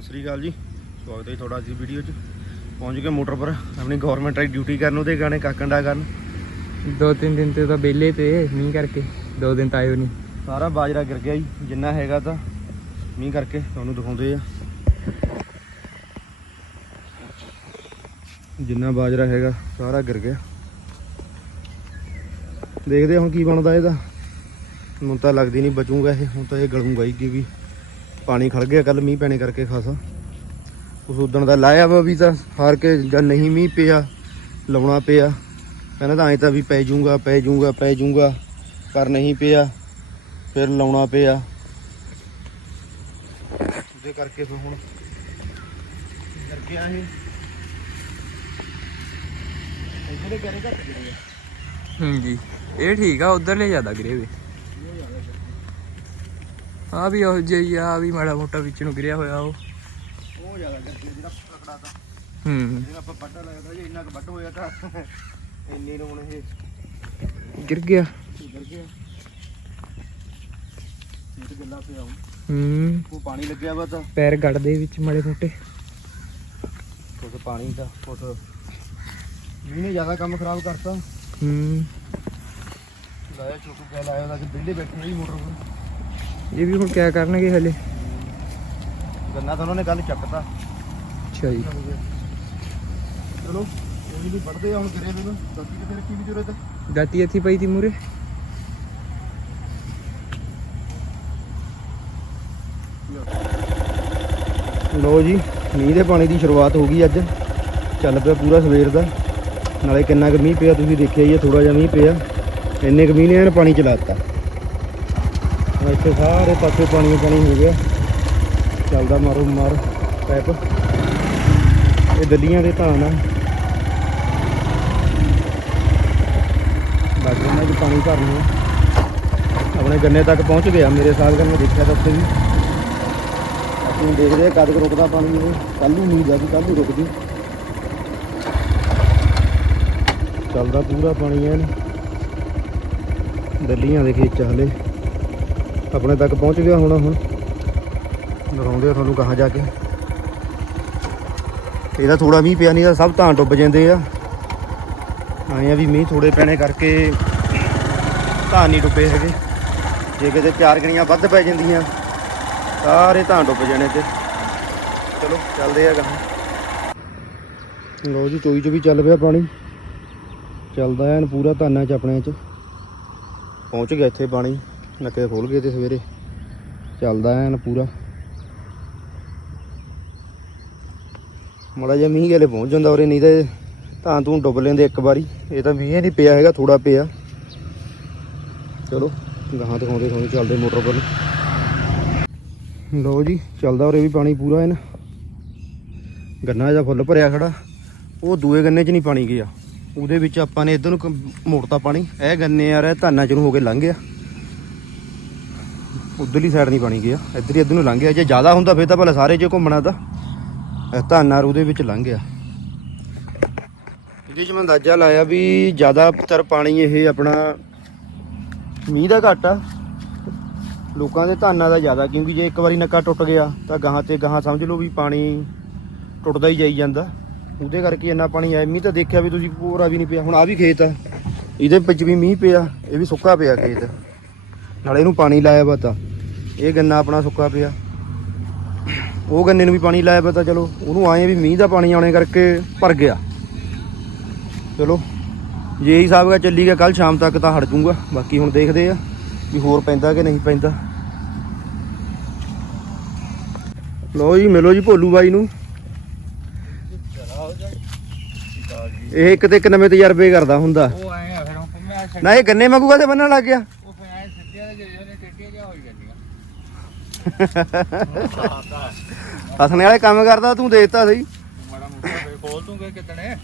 ਸਤਿ ਸ੍ਰੀ ਅਕਾਲ ਜੀ। ਸਵਾਗਤ ਹੈ ਤੁਹਾਡਾ ਅੱਜ ਦੀ ਵੀਡੀਓ 'ਚ। ਪਹੁੰਚ ਗਏ ਮੋਟਰ ਪਰ। ਆਪਣੀ ਗਵਰਨਮੈਂਟ ਦੀ ਡਿਊਟੀ ਕਰਨ ਉਹਦੇ ਗਾਣੇ ਕਾਕੰਡਾ ਕਰਨ ਦੋ ਤਿੰਨ ਦਿਨ ਤੇ ਤਾਂ ਬੇਲੇ ਤੇ ਮੀਂਹ ਕਰਕੇ। ਦੋ ਦਿਨ ਤਾਂ ਆਇਓ ਨਹੀਂ। ਸਾਰਾ ਬਾਜਰਾ ਗਿਰ ਗਿਆ ਜੀ ਜਿੰਨਾ ਹੈਗਾ ਤਾਂ ਮੀਂਹ ਕਰਕੇ ਤੁਹਾਨੂੰ ਦਿਖਾਉਂਦੇ ਆ। ਜਿੰਨਾ ਬਾਜਰਾ ਹੈਗਾ ਸਾਰਾ ਗਿਰ ਗਿਆ। ਦੇਖਦੇ ਹਾਂ ਹੁਣ ਕੀ ਬਣਦਾ ਇਹਦਾ। ਹੁਣ ਤਾਂ ਲੱਗਦੀ ਨਹੀਂ ਬਚੂਗਾ ਇਹ ਹੁਣ ਤਾਂ ਇਹ ਗਲੂਗਾ ਹੀ ਕਿਉਂਕਿ ਪਾਣੀ ਖੜ ਗਿਆ ਕੱਲ ਮੀਂਹ ਪੈਣੇ ਕਰਕੇ ਖਾਸਾ। ਉਸ ਉਦਣ ਦਾ ਲਾਇਆ ਵਾ ਵੀ ਤਾਂ ਹਾਰ ਕੇ ਜਾਂ ਨਹੀਂ ਮੀਂਹ ਪਿਆ, ਲਾਉਣਾ ਪਿਆ। ਕਹਿੰਦਾ ਤਾਂ ਐਂ ਤਾਂ ਵੀ ਪੈ ਜਾਊਗਾ ਪੈ ਜਾਊਗਾ ਪੈ ਜਾਊਗਾ, ਪਰ ਨਹੀਂ ਪਿਆ, ਫਿਰ ਲਾਉਣਾ ਪਿਆ। ਉਹਦੇ ਕਰਕੇ ਫਿਰ ਹੁਣ ਕਰ ਗਿਆ ਇਹ। ਇਹਦੇ ਕਰੇ ਘੱਟ ਗਏ ਹਾਂਜੀ, ਇਹ ਠੀਕ ਆ, ਉਧਰਲੇ ਜ਼ਿਆਦਾ ਗਿਰੇ ਵੇ ਆ ਵੀ ਉਹ ਜਿਹੀ ਆ ਵੀ ਮਾੜਾ ਮੋਟਾ ਵਿੱਚ ਨੂੰ ਗਿਰਿਆ ਹੋਇਆ ਉਹ। ਉਹ ਜ਼ਿਆਦਾ ਕਰਕੇ ਜਿਹੜਾ ਪਕੜਾ ਤਾ। ਹੂੰ। ਜਿਹੜਾ ਆਪਾਂ ਵੱਡਾ ਲੱਗਦਾ ਜੇ ਇੰਨਾ ਕੁ ਵੱਡ ਹੋਇਆ ਤਾਂ ਇੰਨੀ ਨੂੰ ਹੁਣ ਇਹ ਗਿਰ ਗਿਆ। ਕਰ ਗਿਆ। ਇਹ ਗੱਲਾਂ ਪਿਆ ਹੁਣ। ਹੂੰ। ਉਹ ਪਾਣੀ ਲੱਗਿਆ ਵਾ ਤਾਂ। ਪੈਰ ਗੜਦੇ ਵਿੱਚ ਮਾੜੇ ਮੋਟੇ। ਕੁਝ ਪਾਣੀ ਦਾ ਕੁਝ ਮੀਂਹ ਨੇ ਜ਼ਿਆਦਾ ਕੰਮ ਖਰਾਬ ਕਰਤਾ। ਹੂੰ। ਲਾਇਆ ਛੋਟੂ ਕਹਿ ਲਾਇਆ ਉਹਦਾ ਕਿ ਵਿਹਲੇ ਬੈਠੇ ਹੀ ਮੋਟਰ ਕੋਲ ਇਹ ਵੀ ਹੁਣ ਕਿਆ ਕਰਨਗੇ ਹਲੇ? ਗੰਨਾ ਤਾਂ ਉਹਨਾਂ ਨੇ ਕੱਲ ਚੱਕਤਾ। ਅੱਛਾ ਜੀ। ਚਲੋ ਇਹ ਵੀ ਵੱਢਦੇ ਆ ਹੁਣ ਕਰੇ ਵੇ ਨੂੰ ਬਾਕੀ ਕਿਤੇ ਰੱਖੀ ਵੀ ਜ਼ਰੂਰਤ ਹੈ ਦਾਤੀ ਇੱਥੇ ਪਈ ਤੀ ਮੂਰੇ? ਲੋ ਜੀ ਮੀਂਹ ਦੇ ਪਾਣੀ ਦੀ ਸ਼ੁਰੂਆਤ ਹੋ ਗਈ ਅੱਜ। ਚੱਲ ਪਿਆ ਪੂਰਾ ਸਵੇਰ ਦਾ। ਨਾਲੇ ਕਿੰਨਾ ਕੁ ਮੀਂਹ ਪਿਆ ਤੁਸੀਂ ਦੇਖਿਆ ਹੀ ਹੈ ਥੋੜਾ ਜਿਹਾ ਮੀਂਹ ਪਿਆ। ਇੰਨੇ ਕੁ ਮੀਂਹ ਨੇ ਪਾਣੀ ਚਲਾਤਾ ਇੱਥੇ ਸਾਰੇ ਪਾਸੇ ਪਾਣੀ ਪਾਣੀ ਹੋ ਗਿਆ। ਚੱਲਦਾ ਮਾਰੋ ਮਾਰ ਪੈਪ ਇਹ ਦੱਲੀਆਂ ਦੇ ਧਾਨ ਆ। ਬਾਗਾਂ ਵਿੱਚ ਪਾਣੀ ਭਰਨਾ ਆਪਣੇ ਗੰਨੇ ਤੱਕ ਪਹੁੰਚ ਗਿਆ ਮੇਰੇ ਹਿਸਾਬ ਨਾਲ ਦੇਖਿਆ ਤਾਂ ਉੱਥੇ ਵੀ। ਅਸੀਂ ਦੇਖਦੇ ਹਾਂ ਕਦ ਰੁਕਦਾ ਪਾਣੀ ਇਹ। ਕੱਲ ਨੂੰ ਉਮੀਦ ਆ ਕਿ ਕੱਲ ਨੂੰ ਰੁਕ ਚੱਲਦਾ ਪੂਰਾ ਪਾਣੀ ਐਨ। ਦੱਲੀਆਂ ਦੇ ਖੇਤ ਚ ਹਲੇ। ਆਪਣੇ ਤੱਕ ਪਹੁੰਚ ਗਿਆ ਹੋਣਾ ਹੁਣ। ਦਿਖਾਉਂਦੇ ਆ ਤੁਹਾਨੂੰ ਕਹਾਂ ਜਾ ਕੇ। ਇਹਦਾ ਥੋੜਾ ਮੀਂਹ ਪਿਆ ਨਹੀਂ ਤਾਂ ਸਭ ਤਾਂ ਡੁੱਬ ਜਾਂਦੇ ਆ। ਆਏ ਆ ਵੀ ਮੀਂਹ ਥੋੜੇ ਪੈਣੇ ਕਰਕੇ ਧਾਨ ਨਹੀਂ ਡੁੱਬੇ ਹੈਗੇ। ਜੇ ਕਿਤੇ ਚਾਰ ਗਣੀਆਂ ਵੱਧ ਪੈ ਜਾਂਦੀਆਂ, ਸਾਰੇ ਧਾਨ ਡੁੱਬ ਜਾਣੇ ਤੇ ਚਲੋ, ਚੱਲਦੇ ਆ ਗਾਹਾਂ ਲੋ ਜੀ, ਚੋਈ ਚ ਵੀ ਚੱਲ ਪਿਆ ਪਾਣੀ। ਚੱਲਦਾ ਐਨ ਪੂਰਾ ਧਾਨਾਂ ਚ ਆਪਣੇ ਚ। ਪਹੁੰਚ ਗਿਆ ਇੱਥੇ ਪਾਣੀ। ਨੱਕੇ ਖੋਲ ਗਏ ਤੇ ਸਵੇਰੇ। ਚੱਲਦਾ ਐਨ ਪੂਰਾ। ਮੜਾ ਜਿਹਾ ਮੀਂਹ ਗੇਲੇ ਪਹੁੰਚ ਜਾਂਦਾ ਉਰੇ, ਨਹੀਂ ਤੇ ਧਾਨ ਤੂੰ ਡੁੱਬ ਲੈਂਦੇ ਇੱਕ ਵਾਰੀ। ਇਹ ਤਾਂ ਮੀਂਹ ਨਹੀਂ ਪਿਆ ਹੈਗਾ ਥੋੜਾ ਪਿਆ। ਚਲੋ, ਗਾਹਾਂ ਦਿਖਾਉਂਦੇ ਤੁਹਾਨੂੰ ਚੱਲਦੇ ਮੋਟਰ ਪਰ ਲਓ ਜੀ, ਚੱਲਦਾ ਉਰੇ ਵੀ ਪਾਣੀ ਪੂਰਾ ਹੈ ਗੰਨਾ ਜਿਹਾ ਫੁੱਲ ਭਰਿਆ ਖੜਾ। ਉਹ ਦੂਏ ਗੰਨੇ 'ਚ ਨਹੀਂ ਪਾਣੀ ਗਿਆ। ਉਹਦੇ ਵਿੱਚ ਆਪਾਂ ਨੇ ਇਧਰ ਨੂੰ ਕ- ਮੋੜਤਾ ਪਾਣੀ। ਇਹ ਗੰਨੇ ਯਾਰ, ਇਹ ਧਾਨਾਂ 'ਚ ਨੂੰ ਹੋ ਕੇ ਲੰਘ ਗਿਆ। ਉਧਰਲੀ ਸਾਈਡ ਨਹੀਂ ਪਾਣੀ ਗਿਆ। ਇੱਧਰ ਹੀ ਇੱਧਰ ਨੂੰ ਲੰਘ ਗਿਆ। ਜੇ ਜ਼ਿਆਦਾ ਹੁੰਦਾ ਫਿਰ ਤਾਂ ਭਲਾ ਸਾਰੇ ਜੇ ਘੁੰਮਣਾ ਤਾਂ। ਇਹ ਧਾਨਾਂ ਉਹਦੇ ਵਿੱਚ ਲੰਘ ਗਿਆ। ਇਹਦੇ 'ਚ ਮੈਂ ਅੰਦਾਜ਼ਾ ਲਾਇਆ ਵੀ ਜ਼ਿਆਦਾਤਰ ਪਾਣੀ ਇਹ ਆਪਣਾ ਮੀਂਹ ਦਾ ਘੱਟ ਆ। ਲੋਕਾਂ ਦੇ ਧਾਨਾਂ ਦਾ ਜ਼ਿਆਦਾ, ਕਿਉਂਕਿ ਜੇ ਇੱਕ ਵਾਰੀ ਨੱਕਾ ਟੁੱਟ ਗਿਆ ਤਾਂ ਗਾਹਾਂ ਤੇ ਗਾਹਾਂ ਸਮਝ ਲਓ ਵੀ ਪਾਣੀ ਟੁੱਟਦਾ ਹੀ ਜਾਈ ਜਾਂਦਾ। ਉਹਦੇ ਕਰਕੇ ਇੰਨਾ ਪਾਣੀ ਆਇਆ। ਮੀਂਹ ਤਾਂ ਦੇਖਿਆ ਵੀ ਤੁਸੀਂ ਪੂਰਾ ਵੀ ਨਹੀਂ ਪਿਆ। ਹੁਣ ਆ ਵੀ ਖੇਤ ਆ। ਇਹਦੇ ਵਿੱਚ ਵੀ ਮੀਂਹ ਪਿਆ। ਇਹ ਵੀ ਸੁੱਕਾ ਪਿਆ ਖੇਤ। ਨਾਲੇ ਇਹਨੂੰ ਪਾਣੀ ਲਾਇਆ ਵਾ ਤਾਂ। ਇਹ ਗੰਨਾ ਆਪਣਾ ਸੁੱਕਾ ਪਿਆ। ਉਹ ਗੰਨੇ ਨੂੰ ਵੀ ਪਾਣੀ ਲਾਇਆ ਵਾ ਤਾਂ ਚਲੋ ਉਹਨੂੰ ਆਏ ਵੀ ਮੀਂਹ ਦਾ ਪਾਣੀ ਆਉਣੇ ਕਰਕੇ ਭਰ ਗਿਆ। ਚਲੋ ਜੇ ਇਹ ਹਿਸਾਬ ਚੱਲੀ ਗਿਆ ਕੱਲ ਸ਼ਾਮ ਤੱਕ ਤਾਂ ਹਟ ਜਾਊਗਾ। ਬਾਕੀ ਹੁਣ ਦੇਖਦੇ ਆ ਵੀ ਹੋਰ ਪੈਂਦਾ ਕਿ ਨਹੀਂ ਪੈਂਦਾ। ਲੋ ਜੀ ਮਿਲੋ ਜੀ ਭੋਲੂ ਬਾਈ ਨੂੰ। ਇਹ ਇੱਕ ਤੇ ਇੱਕ ਨਵੇਂ ਤਜਰਬੇ ਕਰਦਾ ਹੁੰਦਾ। ਉਹ ਆਏ ਆ ਫਿਰ ਮੈਂ ਨਾ ਇਹ ਗੰਨੇ ਵਾਂਗੂ ਕਾਹਦੇ ਬੰਨਣ ਲੱਗ ਗਿਆ ਉਹ ਪਿਆ ਸਿੱਧਿਆ ਦੇ ਜਿਹੜੇ ਟੇਟੀਆਂ ਜਾ ਹੋਈ ਜਾਂਦੀਆਂ ਹਸਣੇ ਵਾਲੇ ਕੰਮ ਕਰਦਾ ਤੂੰ ਦੇਖਤਾ ਸਹੀ। ਮਾੜਾ ਮੋਟਾ ਫੇਰ ਖੋਲ ਦੂੰਗੇ ਕਿਤਨੇ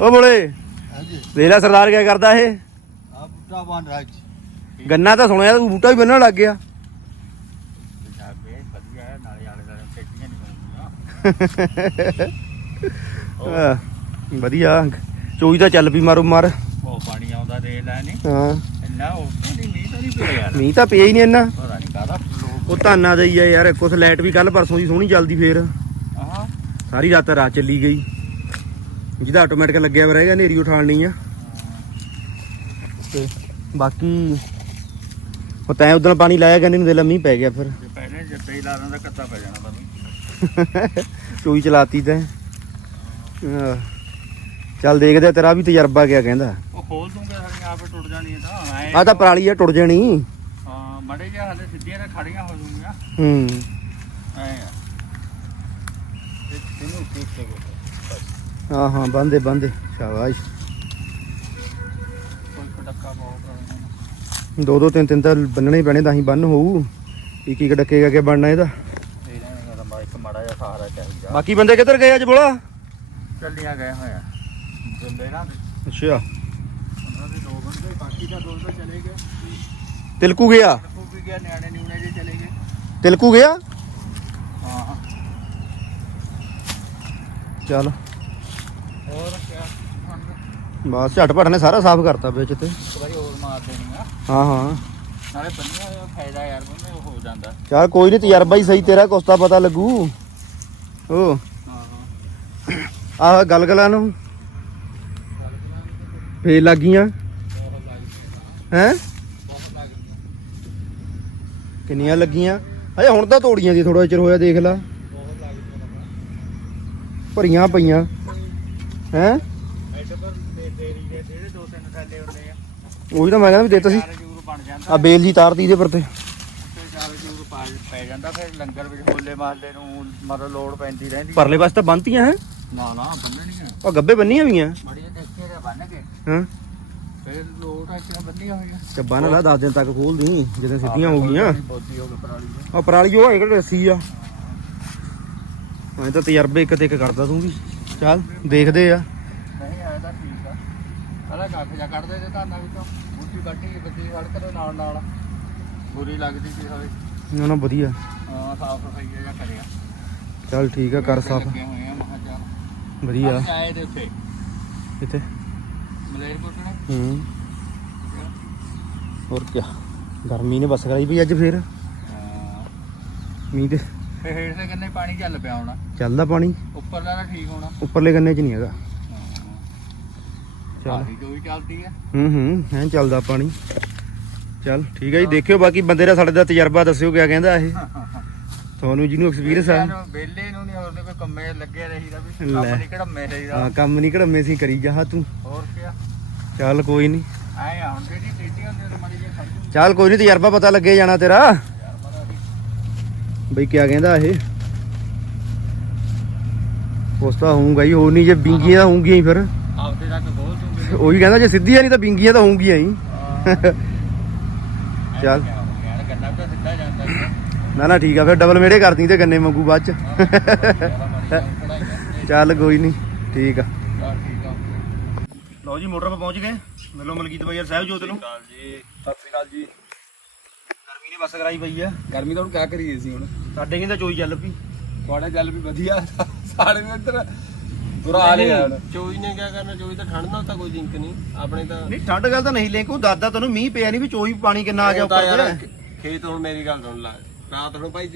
ਓ ਬੋਲੇ ਹਾਂਜੀ ਦੇਖ ਲੈ ਸਰਦਾਰ ਕਿਆ ਕਰਦਾ ਇਹ? ਆ ਬੁੱਟਾ ਬਣ ਰਾਜ ਗੰਨਾ ਤਾਂ ਸੁਣਿਆ ਤੂੰ ਬੂਟਾ ਵੀ ਬੰਨਣ ਲੱਗ ਗਿਆ। ਵਧੀਆ ਚੋਈ ਤਾਂ ਚੱਲ ਪਈ ਮਾਰੋ ਮਾਰ। ਉਹ ਪਾਣੀ ਆਉਂਦਾ ਦੇ ਲੈ ਨਹੀਂ ਹਾਂ। ਇੰਨਾ ਉਹ ਨਹੀਂ ਮੀਂਹ ਤਾਂ ਨਹੀਂ ਪਿਆ ਯਾਰ। ਮੀਂਹ ਤਾਂ ਪਿਆ ਹੀ ਨਹੀਂ ਇੰਨਾ। ਪਤਾ ਨਹੀਂ ਕਾਹਦਾ। ਉਹ ਧਾਨਾਂ ਦਾ ਹੀ ਆ ਯਾਰ ਕੁਛ ਲਾਈਟ ਵੀ ਕੱਲ ਪਰਸੋਂ ਦੀ ਸੋਹਣੀ ਚੱਲਦੀ ਫੇਰ। ਸਾਰੀ ਰਾਤ ਰਾਤ ਚੱਲੀ ਗਈ। ਜਿਹਦਾ ਆਟੋਮੈਟਿਕ ਲੱਗਿਆ ਹੋਇਆ ਰਹੇਗਾ ਨੇਰੀ ਉਠਾਲਣੀ ਆ। ਤੇ ਬਾਕੀ ਉਹ ਤੈਂ ਉਦੋਂ ਪਾਣੀ ਲਾਇਆ ਗੰਨੇ ਨੂੰ ਦੇ ਲਾ ਮੀਂਹ ਪੈ ਗਿਆ ਫਿਰ। ਜੇ ਪਹਿਲੇ ਜੇ ਪਈ ਲਾ ਦਿੰਦਾ ਕੱਤਾ ਪੈ ਜਾਣਾ ਤੁਹਾਨੂੰ ਚੋਈ ਚਲਾਤੀ ਤੈਂ। ਆਹ। ਚੱਲ ਦੇਖਦੇ ਆ, ਤੇਰਾ ਵੀ ਤਜਰਬਾ ਕਿਆ ਕਹਿੰਦਾ। ਉਹ ਖੋਲ ਦੂੰਗੇ ਸਾਡੀਆਂ ਆਪੇ ਟੁੱਟ ਜਾਣੀਆਂ ਤਾਂ। ਐਂ ਆ ਤਾਂ ਪਰਾਲੀ ਆ ਟੁੱਟ ਜਾਣੀ। ਮੜੇ ਜਿਹਾ ਹਲੇ ਸਿੱਧੀਆਂ ਨੇ ਖੜੀਆਂ ਹੋ ਜੂਗੀਆਂ ਹੂੰ। ਐ ਆ। ਇੱਕ ਤੈਨੂੰ ਤੇ ਕੋਈ ਹਾਂ ਹਾਂ ਬੰਦੇ ਬੰਦੇ ਸ਼ਾਬਾਸ਼। ਖੜੱਕਾ ਬਹੁਤ ਦੋ ਦੋ ਤਿੰਨ ਤਿੰਨ ਤਾਂ ਬੰਨਣੇ ਹੀ ਪੈਣੇ ਤਾਂ ਹੀ ਬੰਨ ਹੋਊ। ਇੱਕ ਇੱਕ ਡੱਕੇਗਾ ਕਿ ਬਣਨਾ ਇਹਦਾ। ਇਹਨਾਂ ਨੇ ਕਹਿੰਦਾ ਇੱਕ ਮੜਾ ਜਿਹਾ ਸਹਾਰਾ ਚਾਹੀਦਾ। ਬਾਕੀ ਬੰਦੇ ਕਿੱਧਰ ਗਏ ਅੱਜ ਬੋਲਾ? ਚੱਲੀਆਂ ਗਏ ਨਾ ਅੱਛਾ। ਉਹਨਾਂ ਦੇ ਦੋ ਬੰਦੇ ਬਾਕੀ ਦਾ ਦੋ ਤਾਂ ਚਲੇ ਗਏ। ਤਿਲਕੂ ਗਿਆ? ਗਿਆ ਨਿਆਣੇ ਨਿਉਣੇ ਜੇ ਚਲੇ ਗਏ। ਤਿਲਕੂ ਗਿਆ? ਹਾਂ। ਚੱਲ। ਹੋਰ ਕਿਆ ਬਸ ਝਟਪਟ ਨੇ ਸਾਰਾ ਸਾਫ਼ ਕਰਤਾ ਵਿੱਚ ਤੇ। ਇੱਕ ਵਾਰੀ ਹੋਰ ਮਾਰ ਦੇਣੀ ਆ। ਹਾਂ ਹਾਂ। ਨਾਲੇ ਬੰਨਿਆ ਹੋਇਆ ਫਾਇਦਾ ਯਾਰ ਬੰਨੇ ਉਹ ਹੋ ਜਾਂਦਾ। ਚੱਲ ਕੋਈ ਨਹੀਂ ਤਜਰਬਾ ਹੀ ਸਹੀ ਤੇਰਾ ਕੁਛ ਤਾਂ ਪਤਾ ਲੱਗੂ। ਓ। ਹਾਂ ਹਾਂ। ਆਹ ਗਲਗਲਾਂ ਨੂੰ। ਫੇਰ ਲੱਗੀਆਂ ਹੈ? ਕਿੰਨੀਆਂ ਲੱਗੀਆਂ? ਅਜੇ ਹੁਣ ਤਾਂ ਤੋੜੀਆਂ ਦੀ ਥੋੜਾ ਚਿਰ ਹੋਇਆ ਦੇਖ ਲਾ। ਭਰੀਆਂ ਪਈਆਂ। ਹੈ? ਆ ਉਹੀ ਤਾਂ ਮੈਂ ਕਹਿੰਦਾ ਵੀ ਦਿੱਤਾ ਸੀ। ਆ ਬੇਲ ਜੀ ਤਾਰਤੀ ਇਹਦੇ ਪਰ ਤੇ। ਪਾ ਜਾਂਦਾ ਫਿਰ ਲੰਗਰ ਵਿੱਚ ਹੋਲੇ ਮਹੱਲੇ ਨੂੰ ਮਤਲਬ ਲੋੜ ਪੈਂਦੀ ਰਹਿੰਦੀ ਪਰਲੇ ਪਾਸੇ ਤਾਂ ਬੰਨਤੀਆਂ ਹੈ? ਨਾ ਨਾ ਬੰਨਣੀਆਂ। ਉਹ ਗੱਬੇ ਬੰਨੀਆਂ ਵੀਆਂ ਬੜੀ ਦੇਖੇ ਰੇ ਬੰਨ ਕੇ। ਹਾਂ? ਫਿਰ ਬੰਨੀਆਂ ਹੋਈਆਂ। ਚੱਬਾ ਨਾ 10 ਦਿਨ ਤੱਕ ਖੋਲਦੀ ਜਦੋਂ ਸਿੱਧੀਆਂ ਹੋ ਗਈਆਂ। ਬੋਦੀ ਹੋ ਗਈ ਪਰਾਲੀ ਦੀ ਆ ਪਰਾਲੀ ਉਹ ਹੈਗਾ ਰੱਸੀ ਆ? ਮੈਂ ਤਾਂ ਤਜਰਬੇ ਇੱਕ ਤੇ ਇੱਕ ਕਰਦਾ ਤੂੰ ਵੀ। ਚੱਲ ਦੇਖਦੇ ਆ। ਨਹੀਂ ਆਇਆ ਤਾਂ ਠੀਕ ਆ। ਪਹਿਲਾਂ ਕੱਖ ਜਾ ਕੱਢਦੇ ਤੇ ਧਾਨਾਂ ਵਿੱਚੋਂ। ਬੂਟੀ ਕੱਢੀ ਬੱਦੀ ਸੜਕ ਦੇ ਨਾਲ ਨਾਲ। ਬੁਰੀ ਲੱਗਦੀ ਸੀ ਹੋਵੇ। ਨਾ ਨਾ ਵਧੀਆ। ਹਾਂ ਸਾਫ਼ ਸਫ਼ਾਈ ਜਿਹਾ ਕਰਿਆ। ਚੱਲ ਠੀਕ ਆ ਕਰ ਸਾਫ਼। ਵਧੀਆ। ਆਏ ਤੇ ਇੱਥੇ। ਹੂੰ। ਹੋਰ ਕੀ ਗਰਮੀ ਨੇ ਬਸ ਕਰਾਈ ਪਈ ਅੱਜ ਫੇਰ। ਹਾਂ। ਮੀਂਹ ਤੇ। ਫੇ ਹੇਠ ਦੇ ਕੰਨੇ ਪਾਣੀ ਚੱਲ ਪਿਆ ਹੋਣਾ। ਚੱਲਦਾ ਪਾਣੀ? ਉੱਪਰਲਾ ਤਾਂ ਠੀਕ ਹੋਣਾ। ਉੱਪਰਲੇ ਕੰਨੇ 'ਚ ਨਹੀਂ ਹੈਗਾ। ਚੱਲ। ਵੀ ਚੱਲਦੀ ਆ। ਹੂੰ ਹੂੰ ਐਂ ਚੱਲਦਾ ਪਾਣੀ। ਚੱਲ ਠੀਕ ਹੈ ਜੀ ਦੇਖਿਓ ਬਾਕੀ ਬੰਦੇ ਦਾ ਸਾਡੇ ਦਾ ਤਜਰਬਾ ਦੱਸਿਓ ਕਿਆ ਕਹਿੰਦਾ ਇਹ। ਤੁਹਾਨੂੰ ਜਿਹਨੂੰ ਐਕਸਪੀਰੀਅੰਸ ਆ। ਬੇਲੇ ਨੂੰ ਨਹੀਂ ਹੋਰ ਕੋਈ ਕੰਮੇ ਲੱਗੇ ਰਹੀਦਾ ਵੀ ਲੈ। ਕੰਮ ਨਹੀਂ ਘੜਮੇ ਰਹੀਦਾ। ਹਾਂ ਕੰਮ ਨਹੀਂ ਘੜਮੇ ਸੀ ਕਰੀ ਜਾ ਤੂੰ। ਹੋਰ ਕੀ ਚੱਲ ਕੋਈ ਨਹੀਂ ਆਏ ਹੁਣ ਜਿਹੜੀ ਟੇਟੀ ਹੁੰਦੀ ਉਹ ਮਾੜੀ ਜਿਹੀ ਖੜ ਜੂ ਚੱਲ ਕੋਈ ਨਹੀਂ ਤਜਰਬਾ ਪਤਾ ਲੱਗੇ ਜਾਣਾ ਤੇਰਾ। ਯਾਰ ਬਈ ਕਿਆ ਕਹਿੰਦਾ ਇਹ? ਉਸ ਤਾਂ ਹੋਊਗਾ ਹੀ ਨਹੀਂ ਜੇ ਬਿੰਗੀਆਂ ਤਾਂ ਹੋਊਗੀਆਂ ਹੀ ਫਿਰ। ਆਪਦੇ ਤੱਕ ਖੋਲ ਦੂੰਗੇ। ਉਹੀ ਕਹਿੰਦਾ ਜੇ ਸਿੱਧੀਆਂ ਨਹੀਂ ਤਾਂ ਬਿੰਗੀਆਂ ਤਾਂ ਹੋਊਗੀਆਂ ਹੀ। ਚੱਲ। ਯਾਰ ਗੰਨਾ ਵੀ ਤਾਂ ਸਿੱਧਾ ਜਾਂਦਾ ਹੀ ਆ। ਨਾ ਨਾ ਠੀਕ ਆ ਫਿਰ ਡਬਲ ਮੇੜੇ ਕਰਦੀ ਤੇ ਗੰਨੇ ਮੰਗੂ ਬਾਅਦ ਚ। ਚੱਲ ਕੋਈ ਨਹੀਂ ਠੀਕ ਆ। ਲਓ ਜੀ ਮੋਟਰ 'ਤੇ ਪਹੁੰਚ ਗਏ। ਮਿਲੋ ਮਲਕੀਤ ਬਾਈਰ ਸਾਹਿਬ ਜੋਤ ਨੂੰ। ਕਾਲ ਜੀ। ਸਤਿ ਸ੍ਰੀ ਅਕਾਲ ਜੀ। ਗਰਮੀ ਨੇ ਬਸ ਕਰਾਈ ਪਈ ਆ। ਗਰਮੀ ਤਾਂ ਹੁਣ ਕਿਆ ਕਰੀਏ ਸੀ ਹੁਣ? ਸਾਡੇ ਕਹਿੰਦਾ ਚੋਈ ਚੱਲ ਪਈ। ਤੁਹਾਡਾ ਜਲ ਵੀ ਵਧੀਆ। ਸਾਡੇ ਨੂੰ ਇੱਧਰ ਬੁਰਾ ਹਾਲ ਹੈ ਹੁਣ। ਚੋਈ ਨੇ ਕਿਆ ਕਰਨਾ? ਚੋਈ ਤਾਂ ਠੰਡ ਨਾਲ ਤਾਂ ਕੋਈ ਲਿੰਕ ਨਹੀਂ। ਆਪਣੇ ਤਾਂ ਨਹੀਂ ਠੰਡ ਗੱਲ ਤਾਂ ਨਹੀਂ ਲੈ ਕੋ ਦਾਦਾ ਤੈਨੂੰ ਮੀਂਹ ਪਿਆ ਨਹੀਂ ਵੀ ਚੋਈ ਪਾਣੀ ਕਿੰਨਾ ਆ ਗਿਆ ਉਹ ਉੱਪਰ ਤੇ ਖੇਤ ਹੁਣ ਮੇਰੀ ਗੱਲ ਸੁਣ ਲੈ। ਰਾਤ ਨੂੰ ਭਾਈ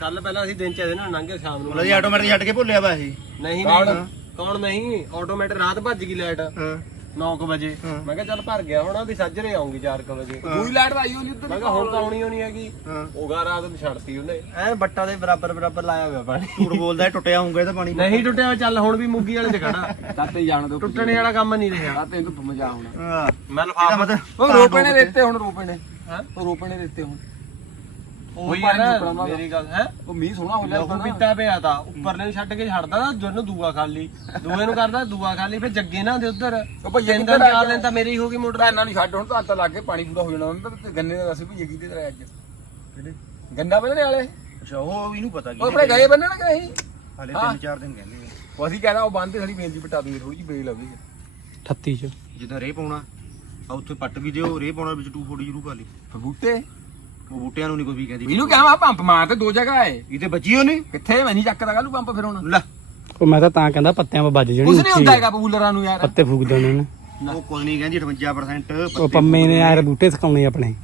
ਕੱਲ ਪਹਿਲਾਂ ਅਸੀਂ ਦਿਨ ਚ ਆਏ ਨਾ ਲੰਘੇ ਸ਼ਾਮ ਨੂੰ। ਮਤਲਬ ਇਹ ਆਟੋਮੈਟਿਕ ਛੱਡ ਕੇ ਭੁੱਲਿਆ ਵਾ ਇਹ ਨਹੀਂ ਕੌਣ? ਨਹੀਂ ਕੌਣ ਨਹੀਂ ਆਟੋਮੈਟਿਕ ਰਾਤ ਭੱਜ ਗਈ ਲਾਈਟ ਹਾਂ। 9:00 ਵਜੇ। ਮੈਂ ਕਿਹਾ ਚੱਲ ਭਰ ਗਿਆ ਹੁਣ ਉਹਦੀ ਸੱਜਰੇ ਆਉਂਗੀ 4:00 ਵਜੇ। ਦੂਈ ਲਾਈਟ ਆਈ ਹੋਣੀ ਉੱਧਰ ਮੈਂ ਕਿਹਾ ਹੁਣ ਤਾਂ ਆਉਣੀ ਹੋਣੀ ਹੈਗੀ। ਹਾਂ। ਉਹਗਾ ਰਾਤ ਨੂੰ ਛੱਡਤੀ ਉਹਨੇ। ਐ ਬੱਟਾ ਦੇ ਬਰਾਬਰ ਬਰਾਬਰ ਲਾਇਆ ਹੋਇਆ ਪਾਣੀ। ਝੂਠ ਬੋਲਦਾ ਟੁੱਟਿਆ ਹੋਊਗਾ ਇਹਦਾ ਪਾਣੀ। ਨਹੀਂ ਟੁੱਟਿਆ ਚੱਲ ਹੁਣ ਵੀ ਮੁੱਗੀ ਵਾਲੇ ਚ ਖੜਾ। ਤਾਤੇ ਜਾਣ ਦੋ ਟੁੱਟਣੇ ਵਾਲਾ ਕੰਮ ਨਹੀਂ ਰਿਹਾ। ਤਾਤੇ ਨੂੰ ਮਜ਼ਾ ਆਉਣਾ। ਹਾਂ। ਮੈਂ ਇਹਦਾ ਲਫਾਫਾ ਉਹ ਰੋਪੇ ਨੇ ਦਿੱਤੇ ਹੁਣ ਰੋਪੇ ਨੇ। ਹਾਂ। ਉਹ ਰੋਪੇ ਨੇ ਦਿੱਤੇ ਹੁਣ। ਉਹੀ ਪਾਣੀ ਆ ਟੁੱਟਣਾ ਨਾ ਵਾ। ਮੇਰੀ ਗੱਲ ਹੈ? ਉਹ ਮੀਂਹ ਸੋਹਣਾ ਹੋ ਲਿਆ ਲਹੂ ਪੀਤਾ ਪਿਆ ਤਾਂ ਉੱਪਰਲੇ ਨੂੰ ਛੱਡ ਕੇ ਛੱਡਦਾ ਨਾ ਜੁਨ ਦੂਆ ਖਾਲੀ ਦੂਏ ਨੂੰ ਕਰਦਾ ਦੂਆ ਖਾਲੀ ਫਿਰ ਜੱਗੇ ਨਾ ਦੇ ਉਧਰ। ਉਹ ਭਈਆ ਤਿੰਨ ਕਿੱਧਰ ਦਿਨ ਆ ਚਾਰ ਗਿਆ? ਦਿਨ ਤਾਂ ਮੇਰੀ ਹੋ ਗਈ ਮੋਟਰ। ਤਾਂ ਇਹਨਾਂ ਨੂੰ ਛੱਡ ਹੁਣ ਤਾਂ ਤਾਂ ਲੱਗ ਕੇ ਪਾਣੀ ਪੂਰਾ ਹੋ ਜਾਣਾ। ਉਹਨਾਂ ਦਾ ਤੇ ਗੰਨੇ ਦਾ ਦੱਸ ਭਈਆ ਕਿਹਦੇ ਤੇ ਅੱਜ? ਕਿਹੜੇ? ਗੰਨਾ ਬੰਨਣੇ ਵਾਲੇ? ਅੱਛਾ ਉਹ ਇਹਨੂੰ ਪਤਾ ਉਹ ਆਪਣੇ ਗਏ ਬੰਨਣ ਕਿ ਨਹੀਂ? ਹਾਲੇ ਹਾਂ। 3-4 ਦਿਨ ਕਹਿੰਦੇ ਆ। ਉਹ ਅਸੀਂ ਕਹਿੰਦਾ ਉਹ ਬੰਨਦੇ ਸਾਡੀ ਬੇਲ ਜੀ ਪਟਾ ਦੂਗੇ ਥੋੜੀ ਜਿਹੀ ਬੇਲ ਆਵੇਗੀ 38 ਚ। ਜਿੱਦਾਂ ਰੇ ਪਾਉਣਾ ਆ ਉੱਥੇ ਪੱਟ ਵੀ ਦਿਓ ਰੇ ਪਾਉਣਾ ਵਿੱਚ 240 ਜ਼ਰੂਰ ਪਾ ਲਈ। ਬੂਟੇ ਉਹ ਬੂਟਿਆਂ ਨੂੰ ਨਹੀਂ ਕੋਈ ਵੀ ਕਹਿੰਦੀ। ਇਹਨੂੰ ਕਹਾਂ ਪੰਪ ਮਾਰ ਤੇ ਦੋ ਜਗ੍ਹਾ ਹੈ ਇਹ ਤੇ ਬਚੀ ਹੋਣੀ ਕਿੱਥੇ? ਮੈਂ ਨਹੀਂ ਚੱਕਦਾ ਕੱਲੂ ਪੰਪ ਫਿਰ ਹੁਣ। ਲੈ। ਉਹ ਮੈਂ ਤਾਂ ਤਾਂ ਕਹਿੰਦਾ ਪੱਤਿਆਂ 'ਤੇ ਵੱਜ ਜਣੀ ਕੁਛ ਨਹੀਂ ਹੁੰਦਾ ਹੈਗਾ ਬਬੂਲਰਾਂ ਨੂੰ ਯਾਰ। ਪੱਤੇ ਫੂਕ ਦੇਣੇ ਨੇ। ਉਹ ਕੁਝ ਨਹੀਂ ਕਹਿੰਦੀ 58% ਉਹ ਪੰਮੇ ਨੇ ਯਾਰ ਬੂਟੇ ਸਕਾਉਣੇ ਆਪਣੇ।